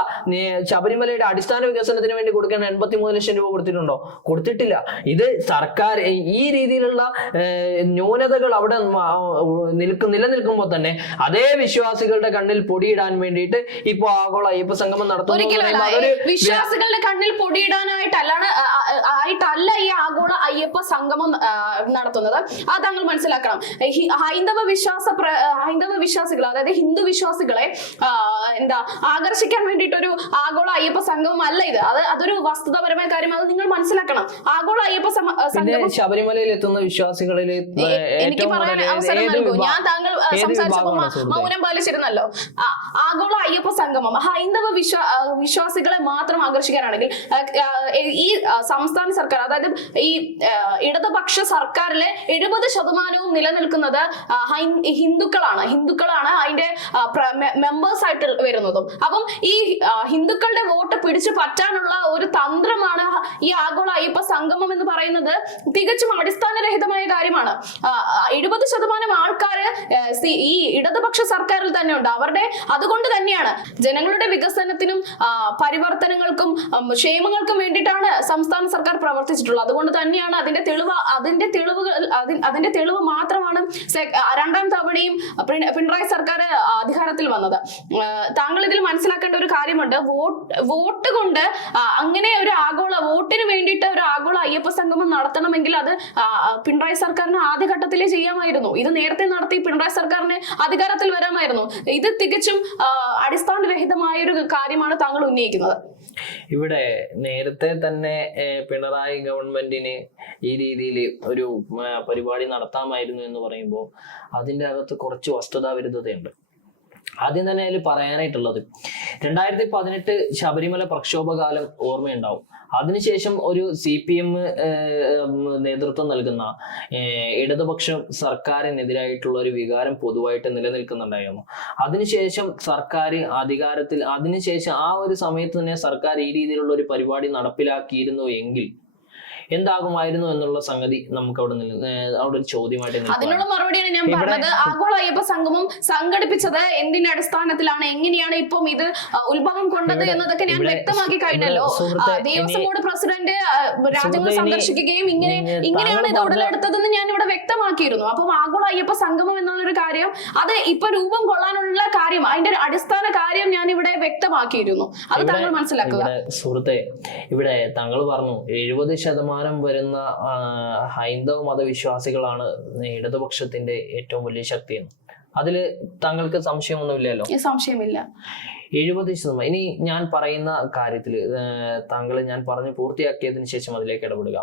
ശബരിമലയുടെ അടിസ്ഥാന വികസനത്തിന് വേണ്ടി കൊടുക്കേണ്ട 83 ലക്ഷം രൂപ കൊടുത്തിട്ടുണ്ടോ? കൊടുത്തിട്ടില്ല. ഇത് സർക്കാർ ഈ രീതിയിലുള്ള ന്യൂനതകൾ അവിടെ നിലനിൽക്കുമ്പോൾ തന്നെ അതേ വിശ്വാസികളുടെ കണ്ണിൽ പൊടിയിടാൻ വേണ്ടിയിട്ട് ഇപ്പൊ ആഗോള അയ്യപ്പ സംഗമം നടത്തുന്നു. വിശ്വാസികളുടെ കണ്ണിൽ പൊടിയിടാനായിട്ടല്ല ഈ ആഗോള അയ്യപ്പ സംഗമം നടത്തുന്നത്. അത് താങ്കൾ മനസ്സിലാക്കണം. ഹൈന്ദവ വിശ്വാസികൾ, അതായത് ഹിന്ദു വിശ്വാസികളെ ആകർഷിക്കാൻ വേണ്ടിയിട്ടൊരു ആഗോള അയ്യപ്പ സംഗമം അല്ല ഇത്. അതൊരു വസ്തുതാപരമായ കാര്യം, അത് നിങ്ങൾ മനസ്സിലാക്കണം. ആഗോള അയ്യപ്പ സംഗമം ശബരിമലയിൽ എത്തുന്ന വിശ്വാസികളിൽ എനിക്ക് പറയാൻ അവസരം നൽകൂ. ഞാൻ താങ്കൾ സംസാരിച്ചപ്പോൾ മൗനം പാലിച്ചിരുന്നല്ലോ. ആഗോള അയ്യപ്പ സംഗമം ഹൈന്ദവ വിശ്വാസികളെ മാത്രം ആകർഷിക്കാനാണെങ്കിൽ ഈ സംസ്ഥാന സർക്കാർ, അതായത് ഈ ഇടതുപക്ഷ സർക്കാരിലെ 70% നിലനിൽക്കുന്നത് ഹിന്ദുക്കളാണ് അതിന്റെ മെമ്പേഴ്സ് ആയിട്ട് വരുന്നതും. അപ്പം ഈ ഹിന്ദുക്കളുടെ വോട്ട് പിടിച്ചു പറ്റാനുള്ള ഒരു തന്ത്രമാണ് ഈ ആഗോള അയ്യപ്പ സംഗമം എന്ന് പറയുന്നത്. തികച്ചും അടിസ്ഥാനരഹിതമായ കാര്യമാണ്. 70% ആൾക്കാര് ഈ ഇടതുപക്ഷ സർക്കാരിൽ തന്നെ ഉണ്ട്. അതുകൊണ്ട് തന്നെയാണ് ജനങ്ങളുടെ വികസനത്തിനും പരിവർത്തനങ്ങൾക്കും ക്ഷേമങ്ങൾക്കും വേണ്ടിയിട്ടാണ് സംസ്ഥാന സർക്കാർ പ്രവർത്തിച്ചിട്ടുള്ളത്. അതുകൊണ്ട് തന്നെയാണ് അതിന്റെ തെളിവ് മാത്രമാണ് 2ാം തവണയും പിണറായി സർക്കാർ അധികാരത്തിൽ വന്നത്. താങ്കൾ ഇതിൽ മനസ്സിലാക്കേണ്ട ഒരു കാര്യമുണ്ട്. വോട്ട് കൊണ്ട് അങ്ങനെ ഒരു ആഗോള വോട്ടിന് വേണ്ടിയിട്ട് ഒരു ആഗോള അയ്യപ്പ സംഗമം നടത്തണമെങ്കിൽ അത് പിണറായി സർക്കാരിന് ആദ്യഘട്ടത്തിലേ ചെയ്യാമായിരുന്നു. ഇത് നേരത്തെ നടത്തി പിണറായി സർക്കാരിന് അധികാരത്തിൽ വരാമായിരുന്നു. ഇത് തികച്ചും അടിസ്ഥാനരഹിതമായ ഒരു കാര്യമാണ് താങ്കൾ ഉന്നയിക്കുന്നത്. ഇവിടെ നേരത്തെ തന്നെ പിണറായി ഗവൺമെന്റിന് ഈ രീതിയിൽ ഒരു പരിപാടി നടത്താമായിരുന്നു എന്ന് പറയുമ്പോൾ അതിൻ്റെ അകത്ത് കുറച്ച് വസ്തുതാ വിരുദ്ധതയുണ്ട്. ആദ്യം തന്നെ അതിൽ പറയാനായിട്ടുള്ളത് 2018 ശബരിമല പ്രക്ഷോഭകാലം ഓർമ്മയുണ്ടാവും. അതിനുശേഷം ഒരു CPM നേതൃത്വം നൽകുന്ന ഇടതുപക്ഷ സർക്കാരിനെതിരായിട്ടുള്ള ഒരു വികാരം പൊതുവായിട്ട് നിലനിൽക്കുന്നുണ്ടായിരുന്നു. അതിനുശേഷം അതിനുശേഷം ആ ഒരു സമയത്ത് തന്നെ സർക്കാർ ഈ രീതിയിലുള്ള ഒരു പരിപാടി നടപ്പിലാക്കിയിരുന്നു എങ്കിൽ എന്താകുമായിരുന്നു എന്നുള്ള സംഗതി നമുക്ക് അവിടെ ഒരു ചോദ്യമായിട്ട് അതിനുള്ള മറുപടിയാണ് ഞാൻ പറഞ്ഞത്. ആഗോള അയ്യപ്പ സംഗമം സംഘടിപ്പിച്ചത് എന്തിന്റെ അടിസ്ഥാനത്തിലാണ്, എങ്ങനെയാണ് ഇപ്പം ഇത് ഉത്ഭവം കൊണ്ടത് എന്നതൊക്കെ ഞാൻ വ്യക്തമാക്കി കഴിഞ്ഞല്ലോ. ദേവസ്വം ബോർഡ് പ്രസിഡന്റ് രാജ്യങ്ങൾ സന്ദർശിക്കുകയും ഇങ്ങനെയാണ് ഇത് ഉടലെടുത്തതെന്ന് ഞാൻ ഇവിടെ വ്യക്തമാക്കിയിരുന്നു. അപ്പം ആഗോള അയ്യപ്പ സംഗമം എന്നുള്ളൊരു കാര്യം അത് ഇപ്പൊ രൂപം കൊള്ളാനുള്ള കാര്യം, അതിന്റെ അടിസ്ഥാന കാര്യം ഞാൻ ഇവിടെ വ്യക്തമാക്കിയിരുന്നു. അത് താങ്കൾ മനസ്സിലാക്കുക. സുഹൃത്തെ, ഇവിടെ താങ്കൾ പറഞ്ഞു 70% വരുന്ന ഹൈന്ദവ മതവിശ്വാസികളാണ് ഇടതുപക്ഷത്തിന്റെ ഏറ്റവും വലിയ ശക്തി എന്ന്. അതില് താങ്കൾക്ക് സംശയമൊന്നുമില്ലല്ലോ? സംശയമില്ല. 70%. ഇനി ഞാൻ പറയുന്ന കാര്യത്തില് ഞാൻ പറഞ്ഞു പൂർത്തിയാക്കിയതിനു ശേഷം അതിലേക്ക് ഇടപെടുക.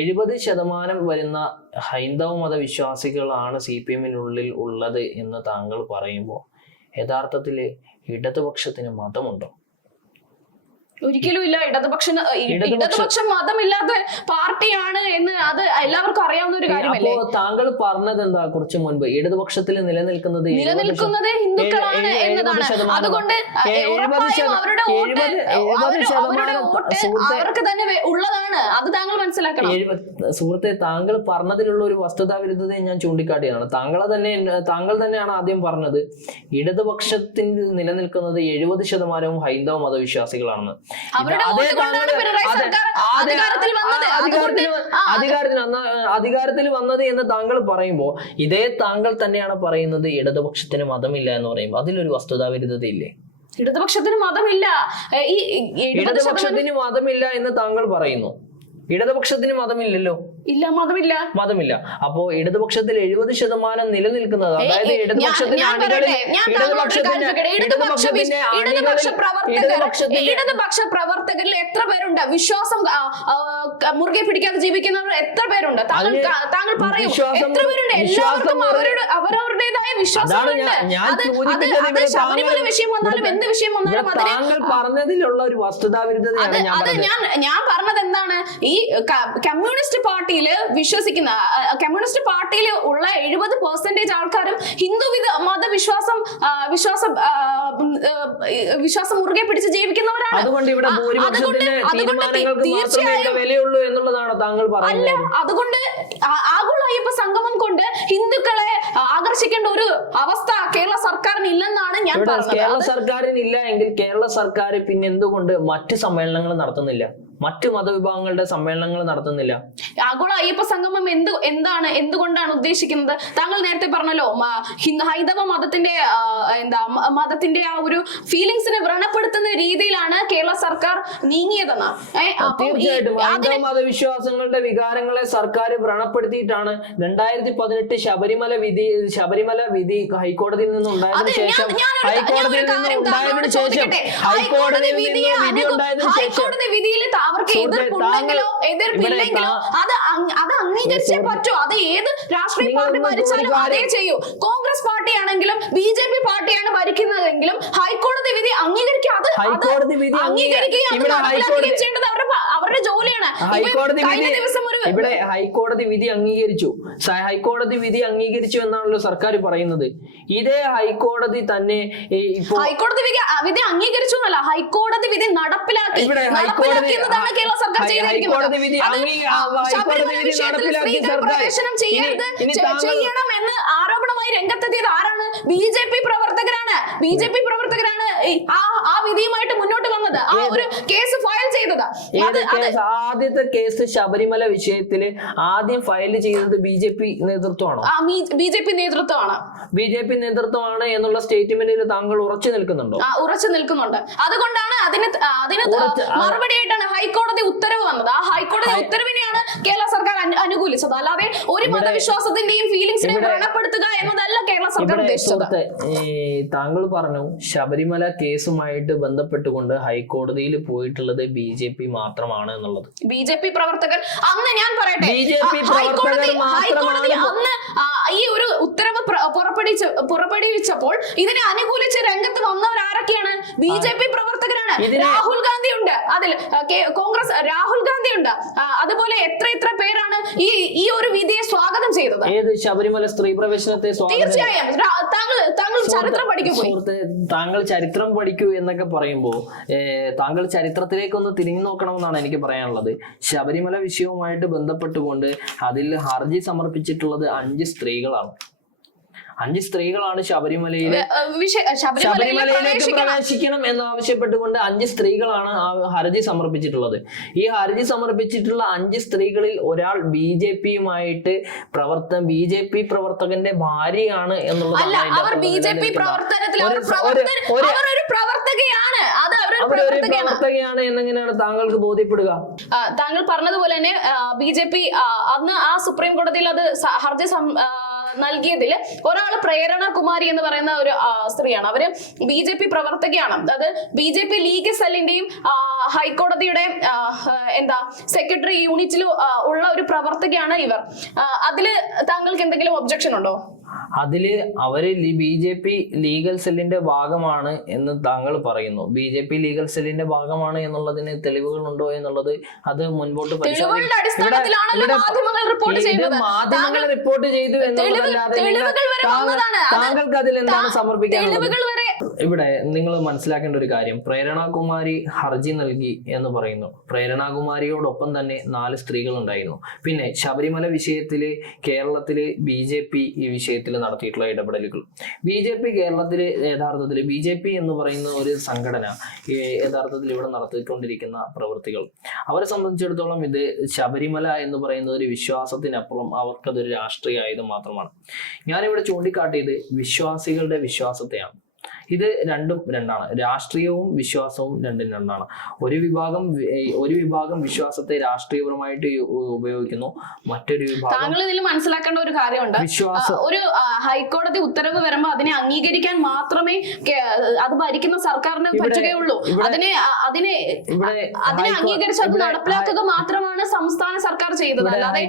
70% വരുന്ന ഹൈന്ദവ മതവിശ്വാസികളാണ് CPM-നുള്ളിൽ ഉള്ളത് എന്ന് താങ്കൾ പറയുമ്പോൾ യഥാർത്ഥത്തില് ഇടതുപക്ഷത്തിന് മതമുണ്ടോ? ഒരിക്കലും ഇല്ല. ഇടതുപക്ഷം മതമില്ലാത്ത പാർട്ടിയാണ് എന്ന് അത് എല്ലാവർക്കും അറിയാവുന്ന ഒരു കാര്യമല്ലേ? താങ്കൾ പറഞ്ഞത് എന്താ കുറച്ചു മുൻപ്? ഇടതുപക്ഷത്തിൽ നിലനിൽക്കുന്നത് ഹിന്ദുക്കളാണ് എന്നതാണ്. അതുകൊണ്ട് അവരുടെ വോട്ട് അവർക്ക് തന്നെ ഉള്ളതാണ്. അത് താങ്കൾ മനസ്സിലാക്കണം. സുഹൃത്തെ, താങ്കൾ പറഞ്ഞതിലുള്ള ഒരു വസ്തുതാവിരുദ്ധതയെ ഞാൻ ചൂണ്ടിക്കാട്ടിയതാണ്. താങ്കൾ തന്നെയാണ് ആദ്യം പറഞ്ഞത് ഇടതുപക്ഷത്തിൽ നിലനിൽക്കുന്നത് 70% ഹൈന്ദവ മതവിശ്വാസികളാണെന്ന്. അധികാരത്തിൽ വന്നത് എന്ന് താങ്കൾ പറയുമ്പോ ഇതേ താങ്കൾ തന്നെയാണ് പറയുന്നത് ഇടതുപക്ഷത്തിന് മതമില്ല എന്ന് പറയുമ്പോൾ അതിലൊരു വസ്തുതാവിരുദ്ധതയില്ലേ? ഇടതുപക്ഷത്തിന് മതമില്ല. ഇടതുപക്ഷത്തിന് മതമില്ല എന്ന് താങ്കൾ പറയുന്നു. ഇടതുപക്ഷത്തിന് മതമില്ലല്ലോ? ഇല്ല, മതമില്ല. അപ്പോ ഇടതുപക്ഷത്തിൽ 70% നിലനിൽക്കുന്നത്, അതായത് ഇടതുപക്ഷ പ്രവർത്തകരിൽ എത്ര പേരുണ്ട്? വിശ്വാസം മുറുകെ പിടിക്കാതെ ജീവിക്കുന്നവർ എത്ര പേരുണ്ട്? താങ്കൾ പറയൂ, എത്ര പേരുണ്ട്? എല്ലാവർക്കും അവരവരുടേതായ വിശ്വാസമുണ്ട്. ശബരിമല വിഷയം വന്നാലും എന്ത് വിഷയം വന്നാലും താങ്കൾ പറഞ്ഞതിലുള്ള ഒരു വസ്തുതാവിരുദ്ധതയാണ് ഞാൻ പറഞ്ഞത്. എന്താണ് ഈ കമ്മ്യൂണിസ്റ്റ് പാർട്ടിയിൽ വിശ്വസിക്കുന്ന, കമ്മ്യൂണിസ്റ്റ് പാർട്ടിയിൽ ഉള്ള 70% ആൾക്കാരും ഹിന്ദു മതവിശ്വാസം വിശ്വാസം മുറുകെ പിടിച്ച് ജീവിക്കുന്നവരാണ്. അതുകൊണ്ട് ഇവിടെ വിലയുള്ളൂ എന്നുള്ളതാണ് താങ്കൾ പറയുന്നത്. അല്ല, അതുകൊണ്ട് ആഗോള അയ്യപ്പ സംഗമം കൊണ്ട് ഹിന്ദുക്കളെ ആകർഷിക്കേണ്ട ഒരു അവസ്ഥ കേരള സർക്കാരിന് ഇല്ലെന്നാണ് ഞാൻ പറഞ്ഞത്. കേരള സർക്കാരിന് ഇല്ല എങ്കിൽ കേരള സർക്കാർ പിന്നെ എന്തുകൊണ്ട് മറ്റ് സമ്മേളനങ്ങൾ നടത്തുന്നില്ല? മറ്റു മതവിഭാഗങ്ങളുടെ സമ്മേളനങ്ങൾ നടത്തുന്നില്ല? ആഗോള അയ്യപ്പ സംഗമം എന്തുകൊണ്ടാണ് ഉദ്ദേശിക്കുന്നത്? താങ്കൾ നേരത്തെ പറഞ്ഞല്ലോ ഹൈന്ദവ മതത്തിന്റെ ആ ഒരു ഫീലിങ്സിനെ വ്രണപ്പെടുത്തുന്ന രീതിയിലാണ് കേരള സർക്കാർ നീങ്ങിയതെന്ന്. തീർച്ചയായിട്ടും ഹൈന്ദവ മതവിശ്വാസങ്ങളുടെ വികാരങ്ങളെ സർക്കാർ വ്രണപ്പെടുത്തിയിട്ടാണ് 2018 ശബരിമല വിധി ഹൈക്കോടതിയിൽ നിന്നും ഉണ്ടായതിനു ശേഷം ഹൈക്കോടതി വിധിയിൽ അവർക്ക് എതിർപ്പുണ്ടെങ്കിലോ എതിർപ്പില്ലെങ്കിലോ അത് അംഗീകരിച്ചേ പറ്റൂ. അത് ഏത് രാഷ്ട്രീയ പാർട്ടി ഭരിച്ചാലും അതേ ചെയ്യൂ. കോൺഗ്രസ് പാർട്ടി ആണെങ്കിലും BJP പാർട്ടിയാണ് ഭരിക്കുന്നതെങ്കിലും ഹൈക്കോടതി വിധി അംഗീകരിക്കാതെ ചെയ്യേണ്ടത് അവരുടെ ജോലിയാണ്. ഇവിടെ ഹൈക്കോടതി വിധി അംഗീകരിച്ചു എന്നാണല്ലോ സർക്കാർ പറയുന്നത്. ഇതേ ഹൈക്കോടതി തന്നെ വിധി അംഗീകരിച്ചു എന്നല്ല, ഹൈക്കോടതി വിധി നടപ്പിലാക്കി എന്നതാണ് കേരള സർക്കാർ ചെയ്തിരിക്കുന്നത്. പ്രവേശനം ചെയ്യണം എന്ന് ആരോപണമായി രംഗത്തെത്തിയത് ആരാണ്? BJP പ്രവർത്തകരാണ്. ആ വിധിയുമായിട്ട് മുന്നോട്ട് വന്നത്, ആ ഒരു കേസ് ഫയൽ ചെയ്തത്. ആദ്യത്തെ കേസ് ശബരിമല വിഷയത്തിൽ ആദ്യം ഫയൽ ചെയ്തത് BJP നേതൃത്വമാണോ? BJP നേതൃത്വമാണ് എന്നുള്ള സ്റ്റേറ്റ്മെന്റിൽ താങ്കൾ ഉറച്ചു നിൽക്കുന്നുണ്ടോ? ഉറച്ചു നിൽക്കുന്നുണ്ട്. അതുകൊണ്ടാണ് അതിന് മറുപടിയായിട്ടാണ് ഹൈക്കോടതി ഉത്തരവ് വന്നത്. ആ ഹൈക്കോടതി ഉത്തരവിനെയാണ് കേരള സർക്കാർ അനുകൂലിച്ചത്. അല്ലാതെ ഒരു മതവിശ്വാസത്തിന്റെയും ഫീലിംഗ്സിനെ വ്രണപ്പെടുത്തുക എന്നതല്ല കേരള സർക്കാർ ഉദ്ദേശിച്ചത്. താങ്കൾ താങ്കൾ പറഞ്ഞു ശബരിമല കേസുമായിട്ട് ബന്ധപ്പെട്ടുകൊണ്ട് ഹൈക്കോടതിയിൽ പോയിട്ടുള്ളത് BJP മാത്രമാണ് എന്നുള്ളത്. BJP പ്രവർത്തകർ അന്ന് ഞാൻ പറയട്ടെ, BJP പ്രവർത്തകർ ഹൈക്കോടതി അന്ന് ഈ ഒരു ഉത്തരവ് പുറപ്പെടുവിച്ചപ്പോൾ ഇതിനെ അനുകൂലിച്ച് രംഗത്ത് വന്നവർ ആരൊക്കെയാണ്? BJP പ്രവർത്തകരാണ്. രാഹുൽ ഗാന്ധി ഉണ്ട് അതിൽ, കോൺഗ്രസ് രാഹുൽ ഗാന്ധി ഉണ്ട്. അതുപോലെ എത്ര പേരാണ് ഈ ഒരു വിധിയെ സ്വാഗതം ചെയ്തത്? ഏത് ശബരിമല സ്ത്രീ പ്രവേശനത്തെ? തീർച്ചയായും താങ്കൾ ചരിത്രം പഠിക്കൂ. താങ്കൾ ചരിത്രം പഠിക്കൂ എന്നൊക്കെ പറയുമ്പോൾ താങ്കൾ ചരിത്രത്തിലേക്കൊന്ന് തിരിഞ്ഞു നോക്കണമെന്നാണ് എനിക്ക് പറയാനുള്ളത്. ശബരിമല വിഷയവുമായിട്ട് ബന്ധപ്പെട്ടുകൊണ്ട് അതിൽ ഹർജി സമർപ്പിച്ചിട്ടുള്ളത് 5 സ്ത്രീകളാണ്. 5 സ്ത്രീകളാണ് ശബരിമലയിലേക്ക് പ്രവേശിക്കണം എന്നാവശ്യപ്പെട്ടുകൊണ്ട് 5 സ്ത്രീകളാണ് ആ ഹർജി സമർപ്പിച്ചിട്ടുള്ളത്. ഈ ഹർജി സമർപ്പിച്ചിട്ടുള്ള 5 സ്ത്രീകളിൽ ഒരാൾ BJP പ്രവർത്തകന്റെ ഭാര്യയാണ് എന്നുള്ളതാണ്. പ്രവർത്തകയാണ് എന്നെങ്ങനെയാണ് താങ്കൾക്ക് ബോധ്യപ്പെടുക? താങ്കൾ പറഞ്ഞതുപോലെ തന്നെ BJP അന്ന് ആ സുപ്രീം കോടതിയിൽ അത് ഹർജി നൽകിയതിൽ ഒരാൾ പ്രേരണ കുമാരി എന്ന് പറയുന്ന ഒരു സ്ത്രീയാണ്. അവര് BJP പ്രവർത്തകയാണ്. അത് BJP ലീഗ് സെല്ലിന്റെയും ഹൈക്കോടതിയുടെ സെക്രട്ടറി യൂണിറ്റിൽ ഉള്ള ഒരു പ്രവർത്തകയാണ് ഇവർ. അതില് താങ്കൾക്ക് എന്തെങ്കിലും ഒബ്ജക്ഷൻ ഉണ്ടോ? അതില് അവര് BJP ലീഗൽ സെല്ലിന്റെ ഭാഗമാണ് എന്ന് താങ്കൾ പറയുന്നു. BJP ലീഗൽ സെല്ലിന്റെ ഭാഗമാണ് എന്നുള്ളതിന് തെളിവുകളുണ്ടോ എന്നുള്ളത് അത് മുൻപോട്ട് മാധ്യമങ്ങൾ റിപ്പോർട്ട് ചെയ്തു എന്നുള്ളതല്ലാതെ താങ്കൾക്ക് അതിൽ എന്താണ് സമർപ്പിക്കാനുള്ളത്? ഇവിടെ നിങ്ങൾ മനസ്സിലാക്കേണ്ട ഒരു കാര്യം, പ്രേരണകുമാരി ഹർജി നൽകി എന്ന് പറയുന്നു. പ്രേരണകുമാരിയോടൊപ്പം തന്നെ 4 സ്ത്രീകൾ ഉണ്ടായിരുന്നു. പിന്നെ ശബരിമല വിഷയത്തില് കേരളത്തില് BJP ഈ വിഷയത്തിൽ നടത്തിയിട്ടുള്ള ഇടപെടലുകൾ, BJP കേരളത്തില് യഥാർത്ഥത്തിൽ BJP എന്ന് പറയുന്ന ഒരു സംഘടന യഥാർത്ഥത്തിൽ ഇവിടെ നടത്തിക്കൊണ്ടിരിക്കുന്ന പ്രവൃത്തികൾ അവരെ സംബന്ധിച്ചിടത്തോളം ഇത് ശബരിമല എന്ന് പറയുന്ന ഒരു വിശ്വാസത്തിനപ്പുറം അവർക്കതൊരു രാഷ്ട്രീയ ആയുധം മാത്രമാണ്. ഞാനിവിടെ ചൂണ്ടിക്കാട്ടിയത് വിശ്വാസികളുടെ വിശ്വാസത്തെയാണ്. ഇത് രണ്ടും രണ്ടാണ്. രാഷ്ട്രീയവും വിശ്വാസവും രണ്ടും രണ്ടാണ്. ഒരു വിഭാഗം വിശ്വാസത്തെ രാഷ്ട്രീയപരമായിട്ട് ഉപയോഗിക്കുന്നു, മറ്റൊരു വിഭാഗം. താങ്കൾ ഇതിൽ മനസ്സിലാക്കേണ്ട ഒരു കാര്യമുണ്ട്. ഒരു ഹൈക്കോടതി ഉത്തരവ് വരുമ്പോൾ അതിനെ അംഗീകരിക്കാൻ മാത്രമേ അത് ഭരിക്കുന്ന സർക്കാരിന് പറ്റുകയുള്ളൂ. അതിനെ അംഗീകരിച്ച് അത് നടപ്പിലാക്കുക മാത്രമാണ് സംസ്ഥാന സർക്കാർ ചെയ്തത്. അല്ലാതെ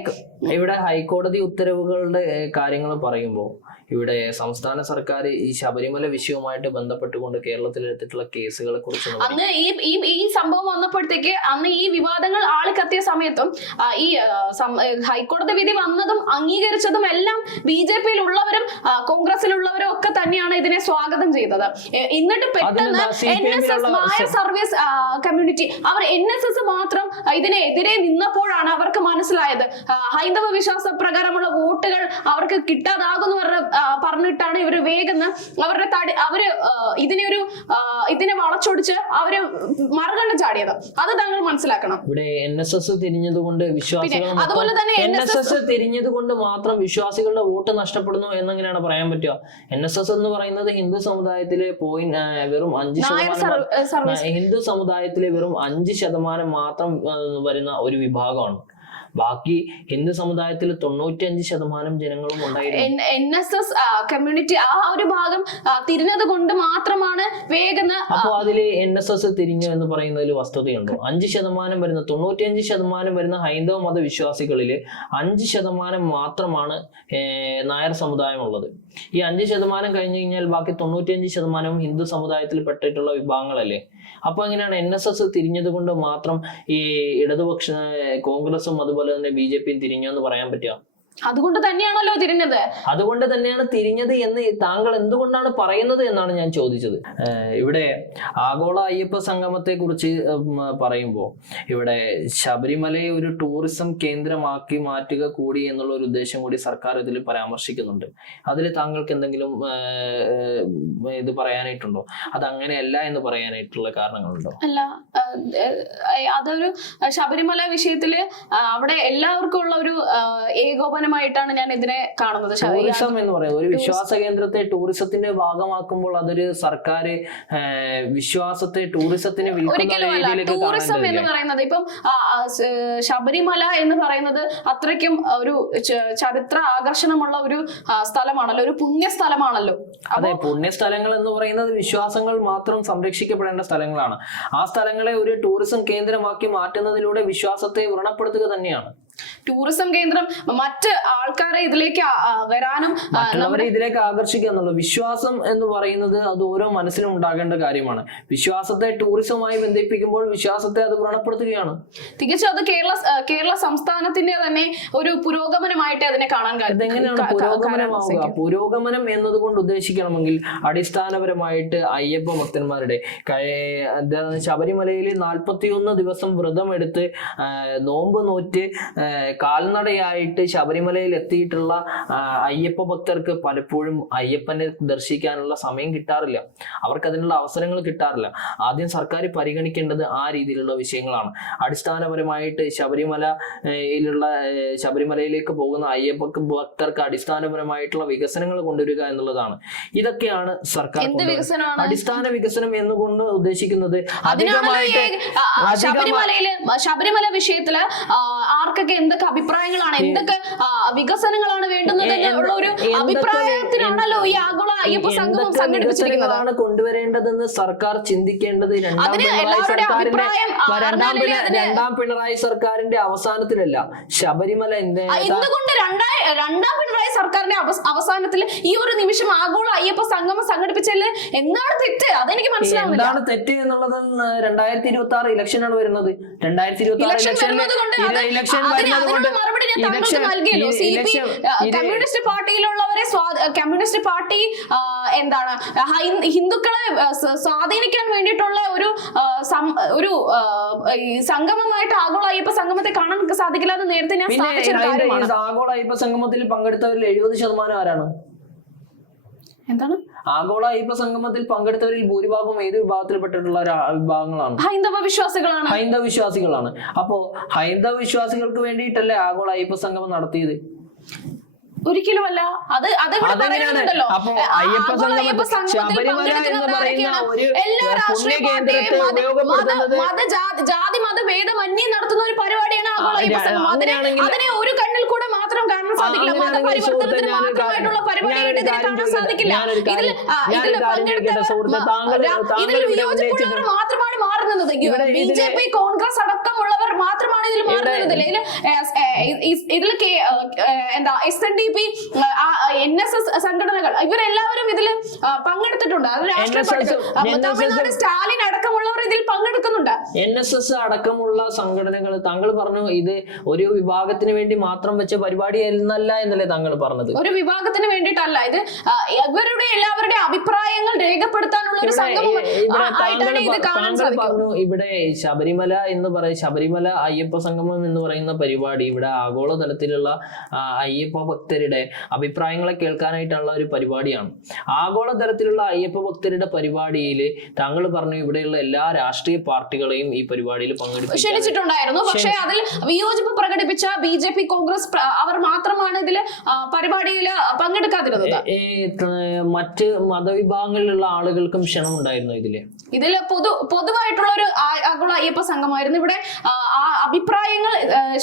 ഇവിടെ ഹൈക്കോടതി ഉത്തരവുകളുടെ കാര്യങ്ങൾ പറയുമ്പോൾ ഇവിടെ സംസ്ഥാന സർക്കാർ ഈ ശബരിമല വിഷയവുമായിട്ട് ബന്ധപ്പെട്ടുകൊണ്ട് കേരളത്തിൽ എടുത്തിട്ടുള്ള കേസുകളെ കുറിച്ച് അന്ന് ഈ സംഭവം വന്നപ്പോഴത്തേക്ക് അന്ന് ഈ വിവാദങ്ങൾ ആളിക്കത്തിയ സമയത്തും ഈ ഹൈക്കോടതി വിധി വന്നതും അംഗീകരിച്ചതും എല്ലാം BJP ഉള്ളവരും കോൺഗ്രസിലുള്ളവരും ഒക്കെ തന്നെയാണ് ഇതിനെ സ്വാഗതം ചെയ്തത്. എന്നിട്ട് പെട്ടെന്ന് NSS നായർ സർവീസ് കമ്മ്യൂണിറ്റി അവർ NSS മാത്രം ഇതിനെതിരെ നിന്നപ്പോഴാണ് അവർക്ക് മനസ്സിലായത് ഹൈന്ദവ വിശ്വാസ പ്രകാരമുള്ള വോട്ടുകൾ അവർക്ക് കിട്ടാതാകുന്നു പറഞ്ഞിട്ടാണ് ഇവര് വേഗം അവര് ഇതിനെ വളച്ചൊടിച്ച് അവര് മറുകണ്ഠം ചാടിയത്. അത് താങ്കൾ മനസ്സിലാക്കണം. ഇവിടെ NSS തിരിഞ്ഞതുകൊണ്ട് അതുപോലെ തന്നെ NSS തിരിഞ്ഞതുകൊണ്ട് മാത്രം വിശ്വാസികളുടെ വോട്ട് നഷ്ടപ്പെടുന്നു എന്നെങ്ങനെയാണ് പറയാൻ പറ്റുക? NSS എന്ന് പറയുന്നത് ഹിന്ദു സമുദായത്തിലെ വെറും 5%, ഹിന്ദു സമുദായത്തിലെ വെറും 5% മാത്രം വരുന്ന ഒരു വിഭാഗമാണ്. ബാക്കി ഹിന്ദു സമുദായത്തിൽ 95% ജനങ്ങളും ഉണ്ടായിരുന്നു. NSS കമ്മ്യൂണിറ്റി ആ ഒരു ഭാഗം തിരിഞ്ഞത് കൊണ്ട് മാത്രമാണ് വേഗം. അപ്പൊ അതില് NSS തിരിഞ്ഞു എന്ന് പറയുന്നതിൽ വസ്തുതയുണ്ടോ? 5% വരുന്ന 95% വരുന്ന ഹൈന്ദവ മതവിശ്വാസികളില് 5% മാത്രമാണ് നായർ സമുദായം ഉള്ളത്. ഈ 5% കഴിഞ്ഞു കഴിഞ്ഞാൽ ബാക്കി 95% ഹിന്ദു സമുദായത്തിൽ പെട്ടിട്ടുള്ള വിഭാഗങ്ങളല്ലേ. അപ്പൊ എങ്ങനെയാണ് NSS തിരിഞ്ഞത് കൊണ്ട് മാത്രം ഈ ഇടതുപക്ഷ കോൺഗ്രസും അതുപോലെ തന്നെ BJPയും തിരിഞ്ഞു എന്ന് പറയാൻ പറ്റുക? അതുകൊണ്ട് തന്നെയാണല്ലോ തിരിഞ്ഞത്. അതുകൊണ്ട് തന്നെയാണ് തിരിഞ്ഞത് എന്ന് താങ്കൾ എന്തുകൊണ്ടാണ് പറയുന്നത് എന്നാണ് ഞാൻ ചോദിച്ചത്. ഇവിടെ ആഗോള അയ്യപ്പ സംഗമത്തെ കുറിച്ച് പറയുമ്പോൾ ഇവിടെ ശബരിമലയെ ഒരു ടൂറിസം കേന്ദ്രമാക്കി മാറ്റുക കൂടി എന്നുള്ള ഒരു ഉദ്ദേശം കൂടി സർക്കാർ ഇതിൽ പരാമർശിക്കുന്നുണ്ട്. അതിൽ താങ്കൾക്ക് എന്തെങ്കിലും ഇത് പറയാനായിട്ടുണ്ടോ? അതങ്ങനെയല്ല എന്ന് പറയാനായിട്ടുള്ള കാരണങ്ങളുണ്ടോ? അല്ല, അതൊരു ശബരിമല വിഷയത്തില് അവിടെ എല്ലാവർക്കും ഉള്ള ഒരു ഏകോപനം പുരോഗമനമായിട്ടാണ് ഞാൻ ഇതിനെ കാണുന്നത്. ടൂറിസം എന്ന് പറയുന്നത് ഒരു വിശ്വാസ കേന്ദ്രത്തെ ടൂറിസത്തിന്റെ ഭാഗമാക്കുമ്പോൾ അതൊരു സർക്കാർ വിശ്വാസത്തെ ടൂറിസത്തിന് ടൂറിസം എന്ന് പറയുന്നത് ഇപ്പം ശബരിമല എന്ന് പറയുന്നത് അത്രയ്ക്കും ഒരു ചരിത്ര ആകർഷണമുള്ള ഒരു സ്ഥലമാണല്ലോ, ഒരു പുണ്യ സ്ഥലമാണല്ലോ. അതെ, പുണ്യസ്ഥലങ്ങൾ എന്ന് പറയുന്നത് വിശ്വാസങ്ങൾ മാത്രം സംരക്ഷിക്കപ്പെടേണ്ട സ്ഥലങ്ങളാണ്. ആ സ്ഥലങ്ങളെ ഒരു ടൂറിസം കേന്ദ്രമാക്കി മാറ്റുന്നതിലൂടെ വിശ്വാസത്തെ വ്രണപ്പെടുത്തുക തന്നെയാണ്. ടൂറിസം കേന്ദ്രം മറ്റ് ആൾക്കാരെ ഇതിലേക്ക് വരാനും മറ്റുള്ളവരെ ഇതിലേക്ക് ആകർഷിക്കുക എന്നുള്ളത് വിശ്വാസം എന്ന് പറയുന്നത് അത് ഓരോ മനസ്സിലും ഉണ്ടാകേണ്ട കാര്യമാണ്. വിശ്വാസത്തെ ടൂറിസവുമായി ബന്ധിപ്പിക്കുമ്പോൾ വിശ്വാസത്തെ അത് വ്രണപ്പെടുത്തുകയാണ്. തികച്ചും അത് കേരള സംസ്ഥാനത്തിന്റെ തന്നെ ഒരു പുരോഗമനമായിട്ട് അതിനെ കാണാൻ എങ്ങനെയാണ് പുരോഗമനമാവുക? പുരോഗമനം എന്നതുകൊണ്ട് ഉദ്ദേശിക്കണമെങ്കിൽ അടിസ്ഥാനപരമായിട്ട് അയ്യപ്പ ഭക്തന്മാരുടെ ശബരിമലയിൽ 41 ദിവസം വ്രതം എടുത്ത് നോമ്പ് നോറ്റ് കാൽനടയായിട്ട് ശബരിമലയിൽ എത്തിയിട്ടുള്ള അയ്യപ്പ ഭക്തർക്ക് പലപ്പോഴും അയ്യപ്പനെ ദർശിക്കാനുള്ള സമയം കിട്ടാറില്ല, അവർക്ക് അതിനുള്ള അവസരങ്ങൾ കിട്ടാറില്ല. ആദ്യം സർക്കാർ പരിഗണിക്കേണ്ടത് ആ രീതിയിലുള്ള വിഷയങ്ങളാണ്. അടിസ്ഥാനപരമായിട്ട് ശബരിമലയിലേക്ക് പോകുന്ന അയ്യപ്പ ഭക്തർക്ക് അടിസ്ഥാനപരമായിട്ടുള്ള വികസനങ്ങൾ കൊണ്ടുവരിക എന്നുള്ളതാണ്. ഇതൊക്കെയാണ് സർക്കാർ അടിസ്ഥാന വികസനം എന്നുകൊണ്ട് ഉദ്ദേശിക്കുന്നത്. ശബരിമല വിഷയത്തില് ആർക്കൊക്കെ എന്തൊക്കെ അഭിപ്രായങ്ങളാണ്, എന്തൊക്കെ വികസനങ്ങളാണ് വേണ്ടുന്നത് എന്നുള്ള ഒരു അഭിപ്രായത്തിലാണല്ലോ ഈ ആഗോള അയ്യപ്പ സംഗമം സംഘടിപ്പിച്ചിരിക്കുന്നത്. കൊണ്ടുവരേണ്ടതെന്ന് സർക്കാർ ചിന്തിക്കേണ്ടത് രണ്ടാം പിണറായി സർക്കാരിന്റെ അവസാനത്തിലല്ല, ശബരിമല എന്തുകൊണ്ട് രണ്ടാം പിണറായി സർക്കാരിന്റെ അവസാനത്തിൽ ഈ ഒരു നിമിഷം ആഗോള അയ്യപ്പ സംഗമം സംഘടിപ്പിച്ചതിൽ എന്താണ് തെറ്റ്? അതെനിക്ക് മനസ്സിലാവുന്നില്ല. എന്താണ് തെറ്റ് എന്നുള്ളത് 2026 ഇലക്ഷനാണ് വരുന്നത്. 2026 ഇലക്ഷൻ കമ്മ്യൂണിസ്റ്റ് പാർട്ടിയിലുള്ളവരെ കമ്മ്യൂണിസ്റ്റ് പാർട്ടി എന്താണ് ഹിന്ദുക്കളെ സ്വാധീനിക്കാൻ വേണ്ടിയിട്ടുള്ള ഒരു സംഗമമായിട്ട് ആഗോള അയ്യപ്പ സംഗമത്തെ കാണാൻ സാധിക്കില്ല എന്ന് നേരത്തെ ഞാൻ സ്ഥാപിച്ച കാര്യമാണ്. ആഗോള അയ്യപ്പ സംഗമത്തിൽ പങ്കെടുത്തവരിൽ 70% ആരാണ്? എന്താണ് ആഗോള അയ്യപ്പ സംഗമത്തിൽ പങ്കെടുത്തവരിൽ ഭൂരിഭാഗം ഏത് വിഭാഗത്തിൽപ്പെട്ടിട്ടുള്ള വിഭാഗങ്ങളാണ്? ഹൈന്ദവ വിശ്വാസികളാണ്. അപ്പോ ഹൈന്ദവ വിശ്വാസികൾക്ക് വേണ്ടിയിട്ടല്ലേ ആഗോള അയ്യപ്പ സംഗമം നടത്തിയത്? ഒരിക്കലുമല്ല. അത് അപ്പോ അയ്യപ്പ സംഗമം ശബരിമല എന്ന് പറയുന്ന ഒരു പുണ്യ കേന്ദ്രത്തെ ഉപയോഗപ്പെടുത്തുന്നത് ജാതി മതഭേദമന്യേ നടത്തുന്ന ഒരു പരിപാടിയാണ് ആഗോള അയ്യപ്പ സംഗമം. അതിനെ ഒരു കണ്ണിൽ കൂടെ മാത്രം കാണാൻ സാധിക്കില്ല. മതപരിവർത്തനത്തിന് മാത്രമായിട്ടുള്ള പരിപാടിയായിട്ട് ഇതിനെ കാണാൻ സാധിക്കില്ല. ഇതിൽ വിയോജിപ്പുള്ളവർ മാത്രമാണ് മാറുന്നത്. BJP, കോൺഗ്രസ് അടക്കമുള്ളവർ മാത്രമാണ് ഇതിൽ മാറുന്നത്. ഇതിൽ എന്താ SNDP, NSS സംഘടനകൾ ഇവരെല്ലാവരും ഇതിൽ പങ്കെടുത്തിട്ടുണ്ട്. തമിഴ്നാട് സ്റ്റാലിൻ അടക്കമുള്ളവർ ഇതിൽ പങ്കെടുക്കുന്നുണ്ട്. NSS അടക്കമുള്ള സംഘടനകൾ താങ്കൾ പറഞ്ഞു ഇത് ഒരു വിഭാഗത്തിന് വേണ്ടി മാത്രം വെച്ച പരിപാടി എന്നല്ല എന്നല്ലേ താങ്കൾ പറഞ്ഞത്? ഒരു വിഭാഗത്തിന് വേണ്ടിയിട്ടല്ല, ഇത് ഇവരുടെ എല്ലാവരുടെ അഭിപ്രായങ്ങൾ രേഖപ്പെടുത്താനുള്ള ഒരു സംഗമം ആയിട്ടാണ് ഇത് കാണാൻ സാധിക്കും. ഇവിടെ ശബരിമല അയ്യപ്പ സംഗമം എന്ന് പറയുന്ന പരിപാടി ഇവിടെ ആഗോളതലത്തിലുള്ള അയ്യപ്പ ഭക്തരുടെ അഭിപ്രായങ്ങളെ കേൾക്കാനായിട്ടുള്ള ഒരു പരിപാടിയാണ്. ആഗോളതലത്തിലുള്ള അയ്യപ്പ ഭക്തരുടെ പരിപാടിയിൽ താങ്കൾ പറഞ്ഞു ഇവിടെയുള്ള എല്ലാ രാഷ്ട്രീയ പാർട്ടികളെയും ഈ പരിപാടിയിൽ ക്ഷണിച്ചിട്ടുണ്ടായിരുന്നു. പക്ഷേ അതിൽ വിയോജിപ്പ് പ്രകടിപ്പിച്ച BJP, കോൺഗ്രസ് അവർ മാത്രമാണ് ഇതിൽ പരിപാടിയിൽ പങ്കെടുക്കാതിരുന്നത്. മറ്റ് മതവിഭാഗങ്ങളിലുള്ള ആളുകൾക്കും ക്ഷണം ഉണ്ടായിരുന്നു ഇതില് പൊതുവായിട്ടുള്ള ഒരു ആഗോള അയ്യപ്പ സംഘമായിരുന്നു. ഇവിടെ അഭിപ്രായങ്ങൾ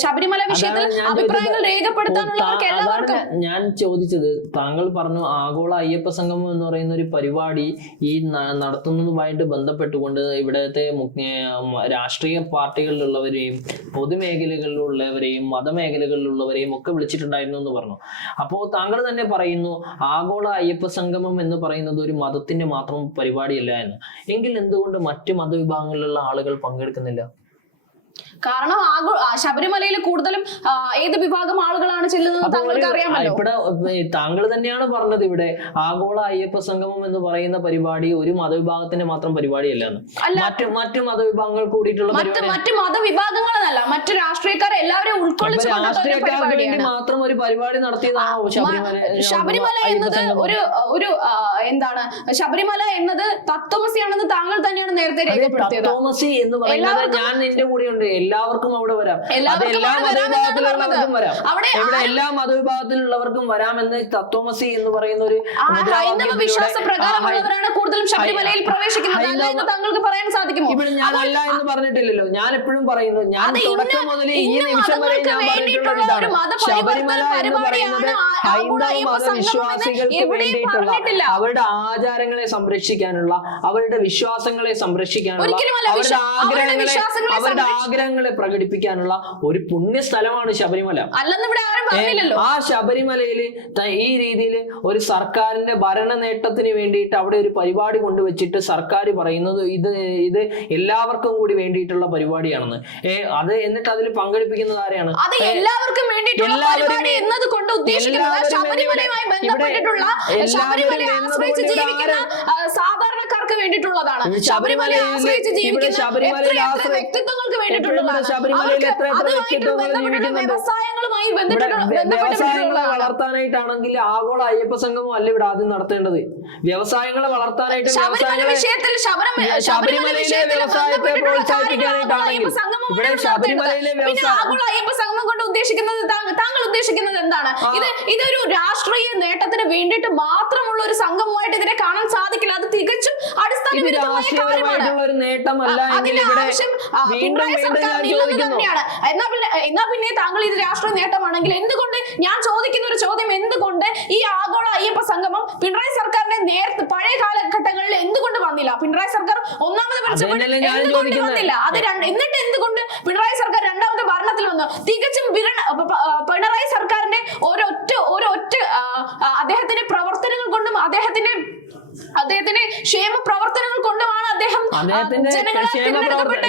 ശബരിമല വിഷയത്തിൽ അഭിപ്രായങ്ങൾ രേഖപ്പെടുത്താനുള്ളവർക്ക് എല്ലാവർക്കും. ഞാൻ ചോദിച്ചത് താങ്കൾ പറഞ്ഞു ആഗോള അയ്യപ്പ സംഗമം എന്ന് പറയുന്ന ഒരു പരിപാടി ഈ നടത്തുന്നതുമായിട്ട് ബന്ധപ്പെട്ടുകൊണ്ട് ഇവിടത്തെ രാഷ്ട്രീയ പാർട്ടികളിലുള്ളവരെയും പൊതുമേഖലകളിലുള്ളവരെയും മതമേഖലകളിലുള്ളവരെയും ഒക്കെ വിളിച്ചിട്ടുണ്ടായിരുന്നു എന്ന് പറഞ്ഞു. അപ്പോൾ താങ്കൾ തന്നെ പറയുന്നു ആഗോള അയ്യപ്പ സംഗമം എന്ന് പറയുന്നത് ഒരു മതത്തിന്റെ മാത്രം പരിപാടിയല്ല എന്ന്. എങ്കിൽ എന്തുകൊണ്ട് മറ്റു മതവിഭാഗങ്ങളിലുള്ള ആളുകൾ പങ്കെടുക്കുന്നില്ല? കാരണം ശബരിമലയിൽ കൂടുതലും ഏത് വിഭാഗം ആളുകളാണ് ചെല്ലുന്നത് താങ്കൾക്ക് അറിയാമല്ലോ. ഇവിടെ താങ്കൾ തന്നെയാണ് പറഞ്ഞത് ഇവിടെ ആഗോള അയ്യപ്പ സംഗമം എന്ന് പറയുന്ന പരിപാടി ഒരു മതവിഭാഗത്തിന്റെ മാത്രം പരിപാടിയല്ല എന്ന്. മറ്റു മതവിഭാഗങ്ങൾ കൂടിയിട്ടുള്ള മറ്റു മതവിഭാഗങ്ങളല്ല, മറ്റു രാഷ്ട്രീയക്കാരെ എല്ലാവരെയും ഉൾക്കൊള്ളിച്ച് മാത്രം ഒരു പരിപാടി നടത്തിയതാണോ ശബരിമല എന്നത്? ഒരു എന്താണ് ശബരിമല എന്നത് തത്വമസിയാണെന്ന് താങ്കൾ തന്നെയാണ് നേരത്തെ രേഖപ്പെടുത്തിയത്. തത്വമസി എന്ന് പറയുന്നത് ഞാൻ നിന്റെ കൂടെ ഉണ്ട്. എല്ലാവർക്കും അവിടെ വരാം. അത് എല്ലാ മതവിഭാഗത്തിലുള്ളവർക്കും വരാം. ഇവിടെ എല്ലാ മതവിഭാഗത്തിലുള്ളവർക്കും വരാമെന്ന് തത്വമസി എന്ന് പറയുന്ന ഒരു ഇവിടെ ഞാൻ അല്ല എന്ന് പറഞ്ഞിട്ടില്ലല്ലോ. ഞാൻ എപ്പോഴും പറയുന്നു, ഞാൻ തുടക്കം മുതൽ ഈ നിമിഷം വരെ ഞാൻ പറഞ്ഞിട്ടുള്ളത് ഇതാണ്. ശബരിമല എന്ന് പറയുന്നത് ഹൈന്ദവ മതവിശ്വാസികൾക്ക് വേണ്ടിയിട്ടുള്ള അവരുടെ ആചാരങ്ങളെ സംരക്ഷിക്കാനുള്ള, അവരുടെ വിശ്വാസങ്ങളെ സംരക്ഷിക്കാനുള്ള, അവരുടെ ആഗ്രഹങ്ങളെ പ്രകടിപ്പിക്കാനുള്ള ഒരു പുണ്യ സ്ഥലമാണ് ശബരിമല. ആ ശബരിമലയിൽ ഈ രീതിയിൽ ഒരു സർക്കാരിന്റെ ഭരണ നേട്ടത്തിന് വേണ്ടിയിട്ട് അവിടെ ഒരു പരിപാടി കൊണ്ടുവച്ചിട്ട് സർക്കാർ പറയുന്നത് ഇത് എല്ലാവർക്കും കൂടി വേണ്ടിയിട്ടുള്ള പരിപാടിയാണെന്ന്. അത് എന്നിട്ട് അതിൽ പങ്കെടുപ്പിക്കുന്നത് ആരെയാണ്? എല്ലാവർക്കും സാധാരണക്കാർക്ക് വേണ്ടിയിട്ടുള്ളതാണ്. ശബരിമല ആശ്രയിച്ച് ജീവിക്കുന്ന വ്യക്തിത്വങ്ങൾക്ക് വേണ്ടിയിട്ടുള്ളതാണ്. വ്യവസായങ്ങളുമായി വ്യവസായങ്ങളെ വളർത്താനായിട്ടാണെങ്കിൽ ആഗോള അയ്യപ്പ സംഗമം അല്ല ഇവിടെ ആദ്യം നടത്തേണ്ടത്. വ്യവസായങ്ങളെ വളർത്താനായിട്ട് ശബരിമലയിലെ വ്യവസായത്തെ പ്രോത്സാഹിപ്പിക്കാനായിട്ടാണെങ്കിൽ ഇവിടെ ശബരിമലയിലെ ആഗോള അയ്യപ്പ സംഗമം കൊണ്ട് ഉദ്ദേശിക്കുന്നത് താങ്കൾ ഉദ്ദേശിക്കുന്നത് എന്താണ്? ഇതൊരു രാഷ്ട്രീയ നേട്ടത്തിന് വേണ്ടിയിട്ട് മാത്രമുള്ള ഒരു സംഘമായിട്ട് ഇതിനെ കാണാൻ സാധിക്കില്ല. അത് തികച്ചും രാഷ്ട്രീയപരമായിട്ടുള്ള ഒരു നേട്ടമല്ല എങ്കിൽ ഇവിടെ എന്നാ പിന്നെ താങ്കൾ ഇത് രാഷ്ട്രീയ നേട്ടമാണെങ്കിൽ എന്തുകൊണ്ട്, ഞാൻ ചോദിക്കുന്ന ഒരു ചോദ്യം, എന്തുകൊണ്ട് ഈ ആഗോള അയ്യപ്പ സംഗമം പിണറായി സർക്കാരിന്റെ നേരത്തെ പഴയ കാലഘട്ടങ്ങളിൽ എന്തുകൊണ്ട് വന്നില്ല? പിണറായി സർക്കാർ ഒന്നാമത് വന്നില്ല. അത് എന്നിട്ട് എന്തുകൊണ്ട് പിണറായി സർക്കാർ രണ്ടാമത്തെ ഭരണത്തിൽ വന്നു? തികച്ചും പിണറായി സർക്കാരിന്റെ ഒരൊറ്റ അദ്ദേഹത്തിന്റെ പ്രവർത്തനങ്ങൾ കൊണ്ടും അദ്ദേഹത്തിന്റെ ക്ഷേമ പ്രവർത്തനങ്ങൾ കൊണ്ടുമാണ്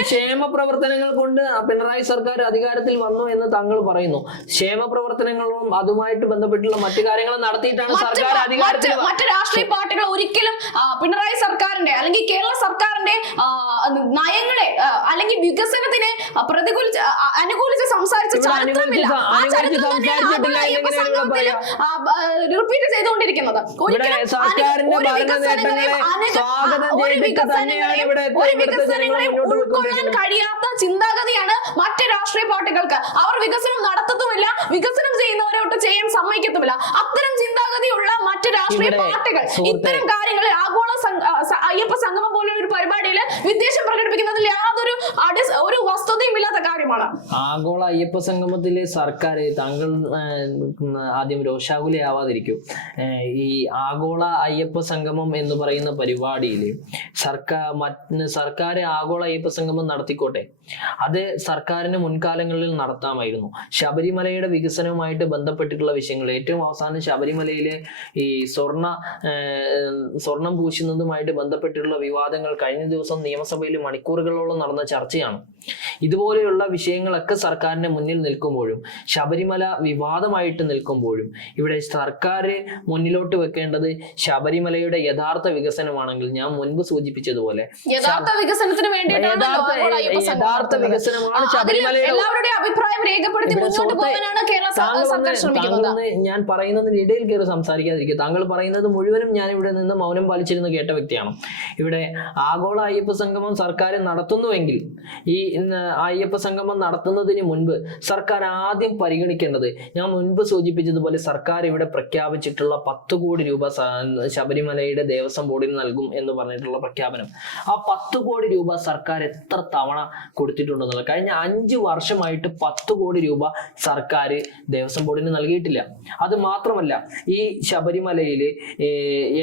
ക്ഷേമ പ്രവർത്തനങ്ങൾ കൊണ്ട് പിണറായി സർക്കാർ അധികാരത്തിൽ വന്നു എന്ന് താങ്കൾ പറയുന്നു. ക്ഷേമ പ്രവർത്തനങ്ങളും അതുമായിട്ട് ബന്ധപ്പെട്ടുള്ള മറ്റു കാര്യങ്ങളും നടത്തിയിട്ടാണ് സർക്കാർ അധികാരത്തിൽ. മറ്റു രാഷ്ട്രീയ പാർട്ടികൾ ഒരിക്കലും പിണറായി സർക്കാരിന്റെ അല്ലെങ്കിൽ കേരള സർക്കാരിന്റെ നയങ്ങളെ അല്ലെങ്കിൽ വികസനത്തിനെ അനുകൂലിച്ച് സംസാരിച്ച റിപ്പീറ്റ് ചെയ്തുകൊണ്ടിരിക്കുന്നത്. ഉൾക്കൊള്ളാൻ കഴിയാത്ത ചിന്താഗതിയാണ് മറ്റ് രാഷ്ട്രീയ പാർട്ടികൾക്ക്. അവർ വികസനം നടത്തുന്നുമില്ല, വികസനം ചെയ്യുന്നവരോട്ട് ചെയ്യാൻ സമ്മതിക്കത്തുമില്ല. അത്തരം ചിന്താഗതിയുള്ള മറ്റ് രാഷ്ട്രീയ പാർട്ടികൾ ഇത്തരം കാര്യങ്ങളിൽ ആഗോള അയ്യപ്പ സംഗമം പോലെ ഒരു പരിപാടിയിൽ വിദ്വേഷം പ്രകടിപ്പിക്കുന്നതിൽ യാതൊരു ഒരു വസ്തുതയും ഇല്ലാത്ത കാര്യമാണ്. ആഗോള അയ്യപ്പ സംഗമത്തിലെ സർക്കാർ, താങ്കൾ ആദ്യം രോഷാകുലയാവാതിരിക്കും. ഈ ആഗോള അയ്യപ്പ സംഗമം എന്ന് പറയുന്ന പരിപാടിയിൽ സർക്കാർ ആഗോള അയ്യപ്പ സംഗമം നടത്തിക്കോട്ടെ, അത് സർക്കാരിന് മുൻകാലങ്ങളിൽ നടത്താമായിരുന്നു. ശബരിമലയുടെ വികസനവുമായിട്ട് ബന്ധപ്പെട്ടിട്ടുള്ള വിഷയങ്ങൾ, ഏറ്റവും അവസാനം ശബരിമലയിലെ ഈ സ്വർണം പൂശുന്നതുമായിട്ട് ബന്ധപ്പെട്ടിട്ടുള്ള വിവാദങ്ങൾ കഴിഞ്ഞ ദിവസം നിയമസഭയിൽ മണിക്കൂറുകളോളം നടന്ന ചർച്ചയാണ്. ഇതുപോലെയുള്ള വിഷയങ്ങളൊക്കെ സർക്കാരിന്റെ മുന്നിൽ നിൽക്കുമ്പോഴും, ശബരിമല വിവാദമായിട്ട് നിൽക്കുമ്പോഴും ഇവിടെ സർക്കാർ മുന്നിലോട്ട് വെക്കേണ്ടത് ശബരിമലയുടെ യഥാർത്ഥ വികസനമാണെങ്കിൽ, ഞാൻ മുൻപ് സൂചിപ്പിച്ചതുപോലെ യഥാർത്ഥ വികസനമാണ് ശബരിമലയുടെ അഭിപ്രായം രേഖപ്പെടുത്തി മുന്നോട്ട് പോകാനാണ് കേരള സർക്കാർ ശ്രമിക്കുന്നത്. ഞാൻ പറയുന്നതിന് ഇടയിൽ കയറി സംസാരിക്കാതിരിക്കുക. താങ്കൾ പറയുന്നത് മുഴുവനും ഞാൻ ഇവിടെ നിന്ന് മൗനം പാലിച്ചിരുന്ന് കേട്ട വ്യക്തിയാണ്. ഇവിടെ ആഗോള അയ്യപ്പ സംഗമം സർക്കാർ നടത്തുന്നുവെങ്കിൽ, ഈ അയ്യപ്പ സംഗമം നടത്തുന്നതിന് മുൻപ് സർക്കാർ ആദ്യം പരിഗണിക്കേണ്ടത്, ഞാൻ മുൻപ് സൂചിപ്പിച്ചതുപോലെ സർക്കാർ ഇവിടെ പ്രഖ്യാപിച്ചിട്ടുള്ള 10 കോടി രൂപ ശബരിമലയുടെ ദേവസ്വം ബോർഡിന് നൽകും എന്ന് പറഞ്ഞിട്ടുള്ള പ്രഖ്യാപനം, ആ 10 കോടി രൂപ സർക്കാർ എത്ര തവണ കൊടുത്തിട്ടുണ്ടെന്നുള്ളത്. കഴിഞ്ഞ 5 വർഷമായിട്ട് 10 കോടി രൂപ സർക്കാർ ദേവസ്വം ബോർഡിന് നൽകിയിട്ടില്ല. അത് മാത്രമല്ല, ഈ ശബരിമലയിൽ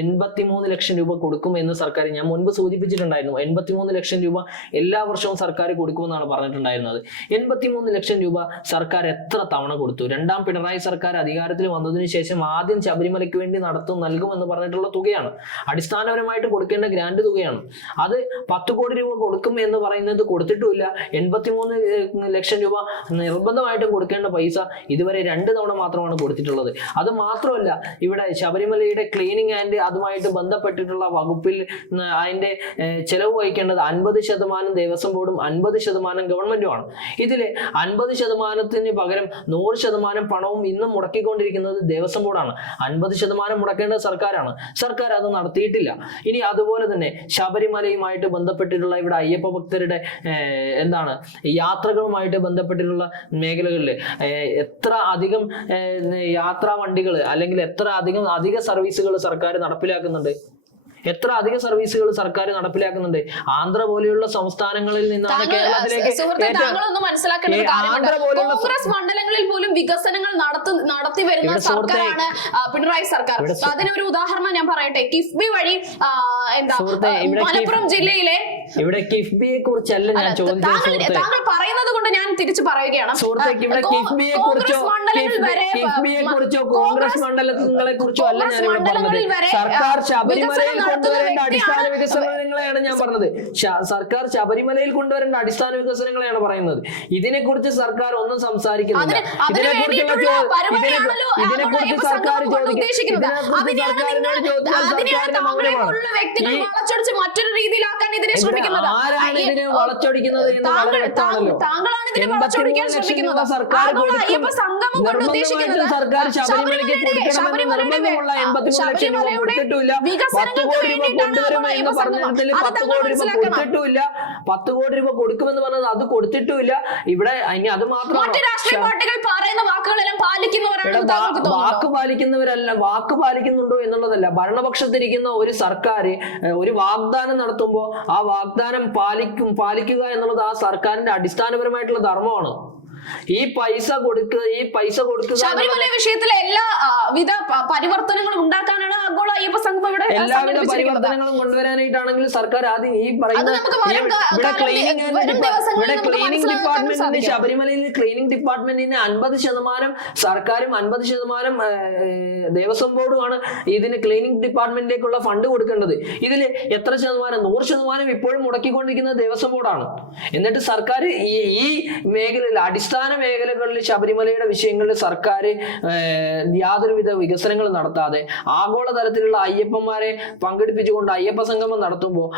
83 ലക്ഷം രൂപ കൊടുക്കും എന്ന് സർക്കാർ, ഞാൻ മുൻപ് സൂചിപ്പിച്ചിട്ടുണ്ടായിരുന്നു, 83 ലക്ഷം രൂപ എല്ലാ വർഷവും സർക്കാർ കൊടുക്കുമെന്നാണ് പറഞ്ഞിട്ടുണ്ടായിരുന്നത്. 83 ലക്ഷം രൂപ സർക്കാർ എത്ര തവണ കൊടുത്തു? രണ്ടാം പിണറായി സർക്കാർ അധികാരത്തിൽ വന്നതിന് ശേഷം ആദ്യം ശബരിമലയ്ക്ക് വേണ്ടി നൽകുമെന്ന് പറഞ്ഞിട്ടുള്ള തുകയാണ്. അടിസ്ഥാനപരമായിട്ട് കൊടുക്കേണ്ട ഗ്രാന്റ് തുകയാണ്. അത് 10 കോടി രൂപ കൊടുക്കും എന്ന് പറയുന്നത് കൊടുത്തിട്ടുമില്ല. 83 ലക്ഷം രൂപ നിർബന്ധമായിട്ടും കൊടുക്കേണ്ട പൈസ ഇതുവരെ 2 തവണ മാത്രമാണ് കൊടുത്തിട്ടുള്ളത്. അത് മാത്രമല്ല, ഇവിടെ ശബരിമലയുടെ ക്ലീനിങ് ആൻഡ് അതുമായിട്ട് ബന്ധപ്പെട്ടിട്ടുള്ള വകുപ്പിൽ അതിന്റെ ചെലവ് വഹിക്കേണ്ടത് 50% ദേവസ്വം ബോർഡും 50% ഗവൺമെന്റുമാണ്. ഇതിൽ ഇതില് 50% പകരം 100% പണവും ഇന്നും മുടക്കിക്കൊണ്ടിരിക്കുന്നത് ദേവസ്വം ബോർഡാണ്. 50% മുടക്കേണ്ടത് സർക്കാരാണ്. സർക്കാർ അത് നടത്തിയിട്ടില്ല. ഇനി അതുപോലെ തന്നെ ശബരിമലയുമായിട്ട് ബന്ധപ്പെട്ടിട്ടുള്ള ഇവിടെ അയ്യപ്പ ഭക്തരുടെ യാത്രകളുമായിട്ട് ബന്ധപ്പെട്ടിട്ടുള്ള മേഖലകളിൽ എത്ര അധികം യാത്രാ വണ്ടികൾ അല്ലെങ്കിൽ എത്ര അധിക സർവീസുകൾ സർക്കാർ നടപ്പിലാക്കുന്നുണ്ട്. ആന്ധ്ര പോലെയുള്ള സംസ്ഥാനങ്ങളിൽ നിന്നാണ് കേരളത്തിലേക്ക് കോൺഗ്രസ് മണ്ഡലങ്ങളിൽ പോലും വികസനങ്ങൾ നടത്തി വരുന്ന സർക്കാരാണ് പിണറായി സർക്കാർ. അതിനൊരു ഉദാഹരണം ഞാൻ പറയട്ടെ. കിഫ്ബി വഴി മലപ്പുറം ജില്ലയിലെ ഇവിടെ കിഫ്ബിയെ കുറിച്ചല്ല ഞാൻ ചോദിച്ചത്. താങ്കൾ പറയുന്നത് കൊണ്ട് ഞാൻ തിരിച്ചു പറയുകയാണ്. കോൺഗ്രസ് മണ്ഡലങ്ങളെ കുറിച്ചോ അല്ല ഞാൻ ഇവിടെ പറഞ്ഞത്. സർക്കാർ ശബരിമലയിൽ കൊണ്ടുവരേണ്ട അടിസ്ഥാന വികസനങ്ങളെയാണ് ഞാൻ പറഞ്ഞത്. സർക്കാർ ശബരിമലയിൽ കൊണ്ടുവരേണ്ട അടിസ്ഥാന വികസനങ്ങളെയാണ് പറയുന്നത്. ഇതിനെക്കുറിച്ച് സർക്കാർ ഒന്നും സംസാരിക്കുന്നില്ല. ഇതിനെക്കുറിച്ച് സർക്കാർ മറ്റൊരു രീതിയിലാക്കാൻ ഇതിനെ ആരാണ് ഇതിനെ വളച്ചൊടിക്കുന്നത് എന്ന് വളരെ വ്യക്തമാണല്ലോ. 83 ലക്ഷം രൂപ സർക്കാർ സർക്കാർ ശബരിമലയ്ക്ക് കൊടുക്കണമെന്ന് നിർബന്ധമുള്ള 83 ലക്ഷം രൂപ കൊടുത്തിട്ടില്ല. 10 കോടി രൂപ കൊണ്ടുവരുമെന്ന് പറഞ്ഞതിൽ 10 കോടി രൂപ കൊടുത്തിട്ടുമില്ല. 10 കോടി രൂപ കൊടുക്കുമെന്ന് പറഞ്ഞത് അത് കൊടുത്തിട്ടുമില്ല. ഇവിടെ ഇനി അത് മാത്രമാണ് വാക്ക് പാലിക്കുന്നുണ്ടോ എന്നുള്ളതല്ല. ഭരണപക്ഷത്തിരിക്കുന്ന ഒരു സർക്കാർ ഒരു വാഗ്ദാനം നടത്തുമ്പോൾ ആ വാഗ്ദാനം പാലിക്കുക എന്നുള്ളത് ആ സർക്കാരിന്റെ അടിസ്ഥാനപരമായിട്ടുള്ള ധർമ്മമാണ്. ഈ പൈസ കൊടുക്കുക ശബരിമല വിഷയത്തിലെ എല്ലാവിധ പരിവർത്തനങ്ങളും ഉണ്ടാക്കാനാണ് ആഗോള അയ്യപ്പ സംഘം ഇവിടെ എല്ലാവിധ പരിവർത്തനങ്ങളും കൊണ്ടുവരാനായിട്ടാണെങ്കിൽ സർക്കാർ ആദ്യം ഈ പറയുന്ന ക്ലീനിങ് ഡിപ്പാർട്ട്മെന്റിന് ശബരിമലയിൽ ക്ലീനിങ് ഡിപ്പാർട്ട്മെന്റിന് 50% സർക്കാരും 50% ദേവസ്വം ബോർഡുമാണ് ഇതിന് ക്ലീനിങ് ഡിപ്പാർട്ട്മെന്റിലേക്കുള്ള ഫണ്ട് കൊടുക്കേണ്ടത്. ഇതിൽ എത്ര ശതമാനം? 100% ഇപ്പോഴും മുടക്കിക്കൊണ്ടിരിക്കുന്നത് ദേവസ്വം ബോർഡാണ്. എന്നിട്ട് സർക്കാർ ഈ മേഖലയിൽ അടിസ്ഥാന മേഖലകളിൽ ശബരിമലയുടെ വിഷയങ്ങളിൽ സർക്കാർ യാതൊരുവിധ വികസനങ്ങൾ നടത്താതെ ആഗോളതലത്തിലുള്ള അയ്യപ്പന്മാരെ പങ്കെടുപ്പിച്ചുകൊണ്ട് അയ്യപ്പ സംഗമം നടത്തുമ്പോൾ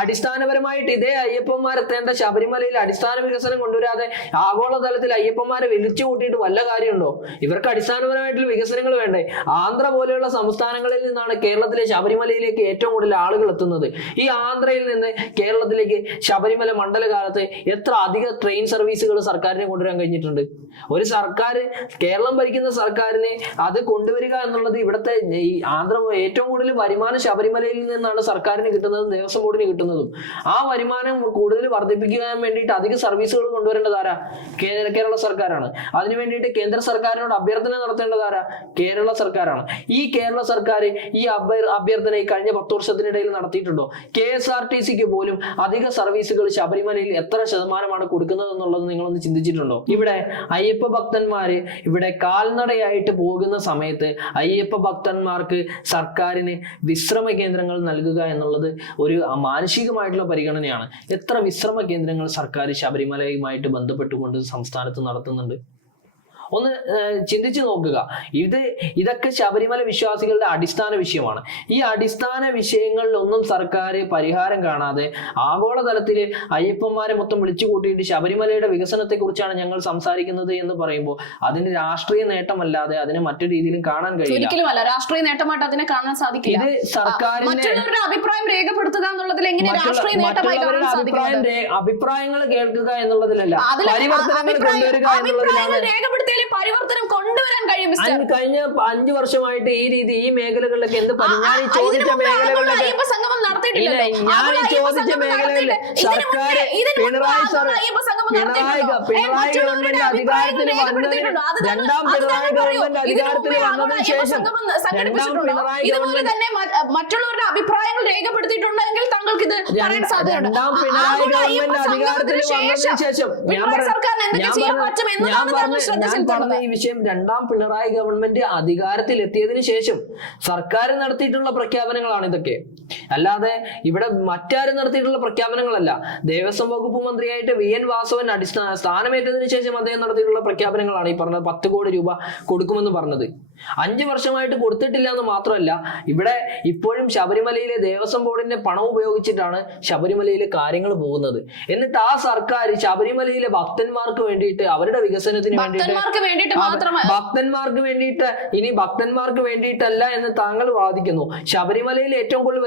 അടിസ്ഥാനപരമായിട്ട് ഇതേ അയ്യപ്പന്മാരെത്തേണ്ട ശബരിമലയിൽ അടിസ്ഥാന വികസനം കൊണ്ടുവരാതെ ആഗോളതലത്തിൽ അയ്യപ്പന്മാരെ വലിച്ചു കൂട്ടിയിട്ട് വല്ല കാര്യമുണ്ടോ? ഇവർക്ക് അടിസ്ഥാനപരമായിട്ടുള്ള വികസനങ്ങൾ വേണ്ടേ? ആന്ധ്ര പോലെയുള്ള സംസ്ഥാനങ്ങളിൽ നിന്നാണ് കേരളത്തിലെ ശബരിമലയിലേക്ക് ഏറ്റവും കൂടുതൽ ആളുകൾ എത്തുന്നത്. ഈ ആന്ധ്രയിൽ നിന്ന് കേരളത്തിലേക്ക് ശബരിമല മണ്ഡലകാലത്ത് എത്ര അധിക ട്രെയിൻ സർവീസുകൾ സർക്കാരിനെ കൊണ്ടുവരാൻ കഴിഞ്ഞിട്ടുണ്ട്? ഒരു സർക്കാർ, കേരളം ഭരിക്കുന്ന സർക്കാരിനെ അത് കൊണ്ടുവരിക എന്നുള്ളത് ഇവിടുത്തെ ഈ ആന്ധ്ര ഏറ്റവും കൂടുതൽ വരുമാനം ശബരിമലയിൽ നിന്നാണ് സർക്കാരിന് കിട്ടുന്നതും ദേവസ്വം ബോർഡിന് കിട്ടുന്നതും. ആ വരുമാനം കൂടുതൽ വർദ്ധിപ്പിക്കാൻ വേണ്ടിയിട്ട് അധിക സർവീസുകൾ കൊണ്ടുവരേണ്ടത് ആരാ? കേരള സർക്കാരാണ്. അതിനു വേണ്ടിയിട്ട് കേന്ദ്ര സർക്കാരിനോട് അഭ്യർത്ഥന നടത്തേണ്ടത് ആരാ? കേരള സർക്കാരാണ്. ഈ കേരള സർക്കാർ ഈ അഭ്യർത്ഥന ഈ കഴിഞ്ഞ 10 വർഷത്തിനിടയിൽ നടത്തിയിട്ടുണ്ടോ? KSRTCക്ക് പോലും അധിക സർവീസുകൾ ശബരിമലയിൽ എത്ര ശതമാനമാണ് കൊടുക്കുന്നത് എന്നുള്ളത് നിങ്ങളൊന്ന് ചിന്തിച്ചിട്ടുണ്ടോ? ഇവിടെ അയ്യപ്പ ഭക്തന്മാര് ഇവിടെ കാൽനടയായിട്ട് പോകുന്ന സമയത്ത് അയ്യപ്പ ഭക്തന്മാർക്ക് സർക്കാരിന് വിശ്രമ കേന്ദ്രങ്ങൾ നൽകുക എന്നുള്ളത് ഒരു മാനുഷികമായിട്ടുള്ള പരിഗണനയാണ്. എത്ര വിശ്രമ കേന്ദ്രങ്ങൾ സർക്കാർ ശബരിമലയുമായിട്ട് ബന്ധപ്പെട്ടുകൊണ്ട് സംസ്ഥാനത്ത് നടത്തുന്നുണ്ട്? ഒന്ന് ചിന്തിച്ചു നോക്കുക. ഇതൊക്കെ ശബരിമല വിശ്വാസികളുടെ അടിസ്ഥാന വിഷയമാണ്. ഈ അടിസ്ഥാന വിഷയങ്ങളിലൊന്നും സർക്കാർ പരിഹാരം കാണാതെ ആഗോളതലത്തിൽ അയ്യപ്പന്മാരെ മൊത്തം വിളിച്ചു കൂട്ടിയിട്ട് ശബരിമലയുടെ വികസനത്തെ കുറിച്ചാണ് ഞങ്ങൾ സംസാരിക്കുന്നത് എന്ന് പറയുമ്പോൾ അതിന് രാഷ്ട്രീയ നേട്ടമല്ലാതെ അതിനെ മറ്റൊരു രീതിയിലും കാണാൻ കഴിയില്ല. രാഷ്ട്രീയ നേട്ടമായിട്ട് അതിനെ കാണാൻ സാധിക്കില്ല. ഇത് സർക്കാരിന്റെ അഭിപ്രായം രേഖപ്പെടുത്തുക എന്നുള്ളതിൽ അഭിപ്രായങ്ങൾ കേൾക്കുക എന്നുള്ളതിലല്ല, പരിവർത്തനങ്ങൾ കൊണ്ടുവരിക എന്നുള്ളതിലാണ്. പരിവർത്തനം കൊണ്ടുവരാൻ കഴിയും. കഴിഞ്ഞ 5 വർഷമായിട്ട് ഈ മേഖലകളിലൊക്കെ എന്ത് ഞാൻ ചോദിച്ച മേഖലകളിലൊക്കെ ഞാൻ ചോദിച്ച മേഖലകളിൽ സർക്കാർ പിണറായി ഗവൺമെന്റ് അധികാരത്തിൽ വന്നതിന് രണ്ടാം പിണറായി ഗവൺമെന്റ് അധികാരത്തിൽ വന്നതിന് ശേഷം മറ്റുള്ളവരുടെ അഭിപ്രായങ്ങൾ രേഖപ്പെടുത്തിയിട്ടുണ്ടെങ്കിൽ താങ്കൾക്ക് ഇത് പറയാൻ സാധ്യതയുണ്ട്. രണ്ടാം പിണറായി ഗവൺമെന്റ് അധികാരത്തിൽ വന്നതിന് ശേഷം ഞാൻ പറഞ്ഞ ഈ വിഷയം രണ്ടാം പിണറായി ഗവൺമെന്റ് അധികാരത്തിൽ എത്തിയതിനു ശേഷം സർക്കാർ നടത്തിയിട്ടുള്ള പ്രഖ്യാപനങ്ങളാണ് ഇതൊക്കെ. അല്ലാതെ ഇവിടെ മറ്റാരും നടത്തിയിട്ടുള്ള പ്രഖ്യാപനങ്ങളല്ല. ദേവസ്വം വകുപ്പ് മന്ത്രിയായിട്ട് VN വാസവൻ സ്ഥാനമേറ്റതിനു ശേഷം അദ്ദേഹം നടത്തിയിട്ടുള്ള പ്രഖ്യാപനങ്ങളാണ് ഈ പറഞ്ഞത് 10 കോടി രൂപ കൊടുക്കുമെന്ന് പറഞ്ഞത്. 5 വർഷമായിട്ട് കൊടുത്തിട്ടില്ല എന്ന് മാത്രമല്ല, ഇവിടെ ഇപ്പോഴും ശബരിമലയിലെ ദേവസ്വം ബോർഡിന്റെ പണം ഉപയോഗിച്ചിട്ടാണ് ശബരിമലയിലെ കാര്യങ്ങൾ പോകുന്നത്. എന്നിട്ട് ആ സർക്കാർ ശബരിമലയിലെ ഭക്തന്മാർക്ക് വേണ്ടിയിട്ട് അവരുടെ വികസനത്തിന് ഭക്തന്മാർക്ക് വേണ്ടിയിട്ട് ഇനി ഭക്തന്മാർക്ക് വേണ്ടിയിട്ടല്ല എന്ന് താങ്കൾ വാദിക്കുന്നു. ശബരിമലയിൽ ഏറ്റവും കൂടുതൽ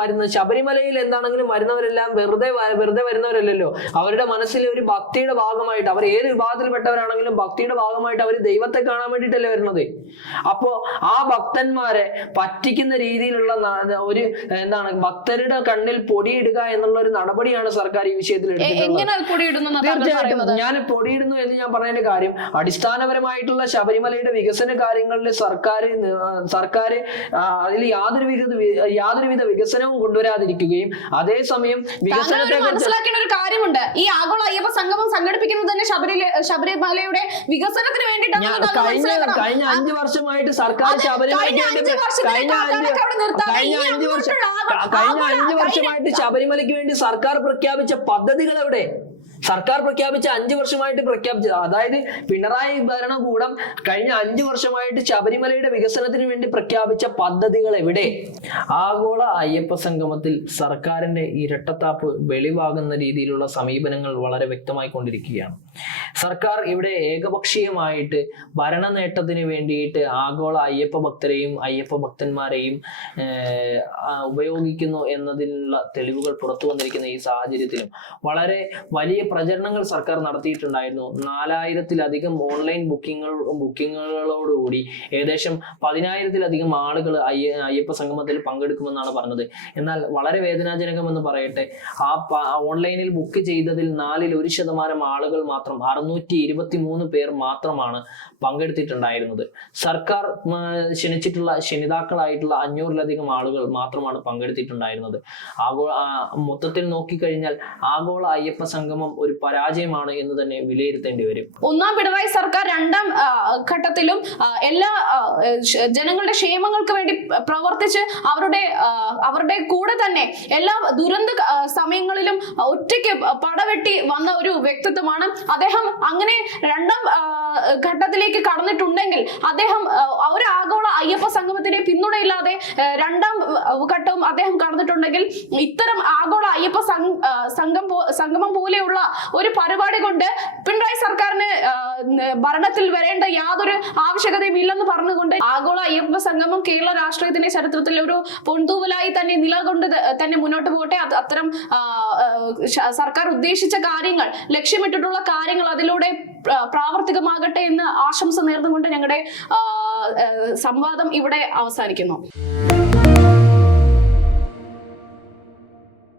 വരുന്നത് ശബരിമലയിൽ എന്താണെങ്കിലും വരുന്നവരെല്ലാം വെറുതെ വരുന്നവരല്ലല്ലോ. അവരുടെ മനസ്സിൽ ഒരു ഭക്തിയുടെ ഭാഗമായിട്ട്, അവർ ഏത് വിഭാഗത്തിൽപ്പെട്ടവരാണെങ്കിലും ഭക്തിയുടെ ഭാഗമായിട്ട് അവർ ദൈവത്തെ കാണാൻ വേണ്ടിയിട്ടല്ലേ വരുന്നത്. അപ്പോ ആ ഭക്തന്മാരെ പറ്റിക്കുന്ന രീതിയിലുള്ള ഒരു ഭക്തരുടെ കണ്ണിൽ പൊടിയിടുക എന്നുള്ള ഒരു നടപടിയാണ് സർക്കാർ ഈ വിഷയത്തിൽ എടുത്തിട്ടുള്ളത്. ഞാൻ പൊടിയിടുന്നു എന്ന് ഞാൻ പറഞ്ഞതിന്റെ കാര്യം, അടിസ്ഥാനപരമായിട്ടുള്ള ശബരിമലയുടെ വികസന കാര്യങ്ങളിൽ സർക്കാർ അതിൽ യാതൊരുവിധ വികസനവും കൊണ്ടുവരാതിരിക്കുകയും അതേസമയം വികസനത്തെ മനസ്സിലാക്കേണ്ട ഒരു കാര്യമുണ്ട്. ഈ ആഗോള അയ്യപ്പ സംഗമം സംഘടിപ്പിക്കുന്നത് തന്നെ ശബരിമലയുടെ വികസനത്തിന് വേണ്ടിയിട്ടാണ്. കഴിഞ്ഞ 5 വർഷമായിട്ട് സർക്കാർ ശബരിമലയ്ക്ക് വേണ്ടി സർക്കാർ പ്രഖ്യാപിച്ച പദ്ധതികൾ എവിടെ? സർക്കാർ പ്രഖ്യാപിച്ച 5 വർഷമായിട്ട് പ്രഖ്യാപിച്ചത്, അതായത് പിണറായി ഭരണകൂടം കഴിഞ്ഞ 5 വർഷമായിട്ട് ശബരിമലയുടെ വികസനത്തിന് വേണ്ടി പ്രഖ്യാപിച്ച പദ്ധതികൾ എവിടെ? ആഗോള അയ്യപ്പ സംഗമത്തിൽ സർക്കാരിന്റെ ഇരട്ടത്താപ്പ് വെളിവാകുന്ന രീതിയിലുള്ള സമീപനങ്ങൾ വളരെ വ്യക്തമായി കൊണ്ടിരിക്കുകയാണ്. സർക്കാർ ഇവിടെ ഏകപക്ഷീയമായിട്ട് ഭരണ നേട്ടത്തിന് വേണ്ടിയിട്ട് ആഗോള അയ്യപ്പ ഭക്തരെയും അയ്യപ്പ ഭക്തന്മാരെയും ഉപയോഗിക്കുന്നു എന്നതിനുള്ള തെളിവുകൾ പുറത്തു വന്നിരിക്കുന്ന ഈ സാഹചര്യത്തിലും വളരെ വലിയ പ്രചരണങ്ങൾ സർക്കാർ നടത്തിയിട്ടുണ്ടായിരുന്നു. 4000-ലധികം ഓൺലൈൻ ബുക്കിങ്ങുകളോടുകൂടി ഏകദേശം 10,000-ലധികം ആളുകൾ അയ്യപ്പ സംഗമത്തിൽ പങ്കെടുക്കുമെന്നാണ് പറഞ്ഞത്. എന്നാൽ വളരെ വേദനാജനകമെന്ന് പറയട്ടെ, ആ ഓൺലൈനിൽ ബുക്ക് ചെയ്തതിൽ 1% ആളുകൾ മാത്രം 623 പേർ മാത്രമാണ് പങ്കെടുത്തിട്ടുണ്ടായിരുന്നത്. സർക്കാർ ക്ഷണിച്ചിട്ടുള്ള ക്ഷണിതാക്കളായിട്ടുള്ള 500-ലധികം ആളുകൾ മാത്രമാണ് പങ്കെടുത്തിട്ടുണ്ടായിരുന്നത്. മൊത്തത്തിൽ നോക്കിക്കഴിഞ്ഞാൽ ആഗോള അയ്യപ്പ സംഗമം ഒരു പരാജയമാണ് എന്ന് തന്നെ വിലയിരുത്തേണ്ടി വരും. ഒന്നാം പിണറായി സർക്കാർ രണ്ടാം ഘട്ടത്തിലും എല്ലാ ജനങ്ങളുടെ ക്ഷേമങ്ങൾക്ക് വേണ്ടി പ്രവർത്തിച്ച് അവരുടെ കൂടെ തന്നെ എല്ലാ ദുരന്ത സമയങ്ങളിലും ഒറ്റയ്ക്ക് പടവെട്ടി വന്ന ഒരു വ്യക്തിത്വമാണ് അദ്ദേഹം. അങ്ങനെ രണ്ടാം ഘട്ടത്തിലേക്ക് കടന്നിട്ടുണ്ടെങ്കിൽ അദ്ദേഹം ഒരു ആഗോള അയ്യപ്പ സംഗമത്തിന്റെ പിന്തുണയില്ലാതെ രണ്ടാം ഘട്ടവും അദ്ദേഹം കടന്നിട്ടുണ്ടെങ്കിൽ ഇത്തരം ആഗോള അയ്യപ്പ സംഗമം പോലെയുള്ള ഒരു പരിപാടി കൊണ്ട് പിണറായി സർക്കാരിന് ഭരണത്തിൽ വരേണ്ട യാതൊരു ആവശ്യകതയും ഇല്ലെന്ന് പറഞ്ഞുകൊണ്ട് ആഗോള അയ്യപ്പ സംഗമം കേരള രാഷ്ട്രീയത്തിന്റെ ചരിത്രത്തിൽ ഒരു പൊൻതൂവലായി തന്നെ നിലകൊണ്ട് തന്നെ മുന്നോട്ട് പോകട്ടെ. അത്തരം സർക്കാർ ഉദ്ദേശിച്ച കാര്യങ്ങൾ, ലക്ഷ്യമിട്ടിട്ടുള്ള കാര്യങ്ങൾ അതിലൂടെ പ്രാവർത്തികമാകട്ടെ എന്ന് ആശംസ നേർന്നുകൊണ്ട് ഞങ്ങളുടെ സംവാദം ഇവിടെ അവസാനിക്കുന്നു.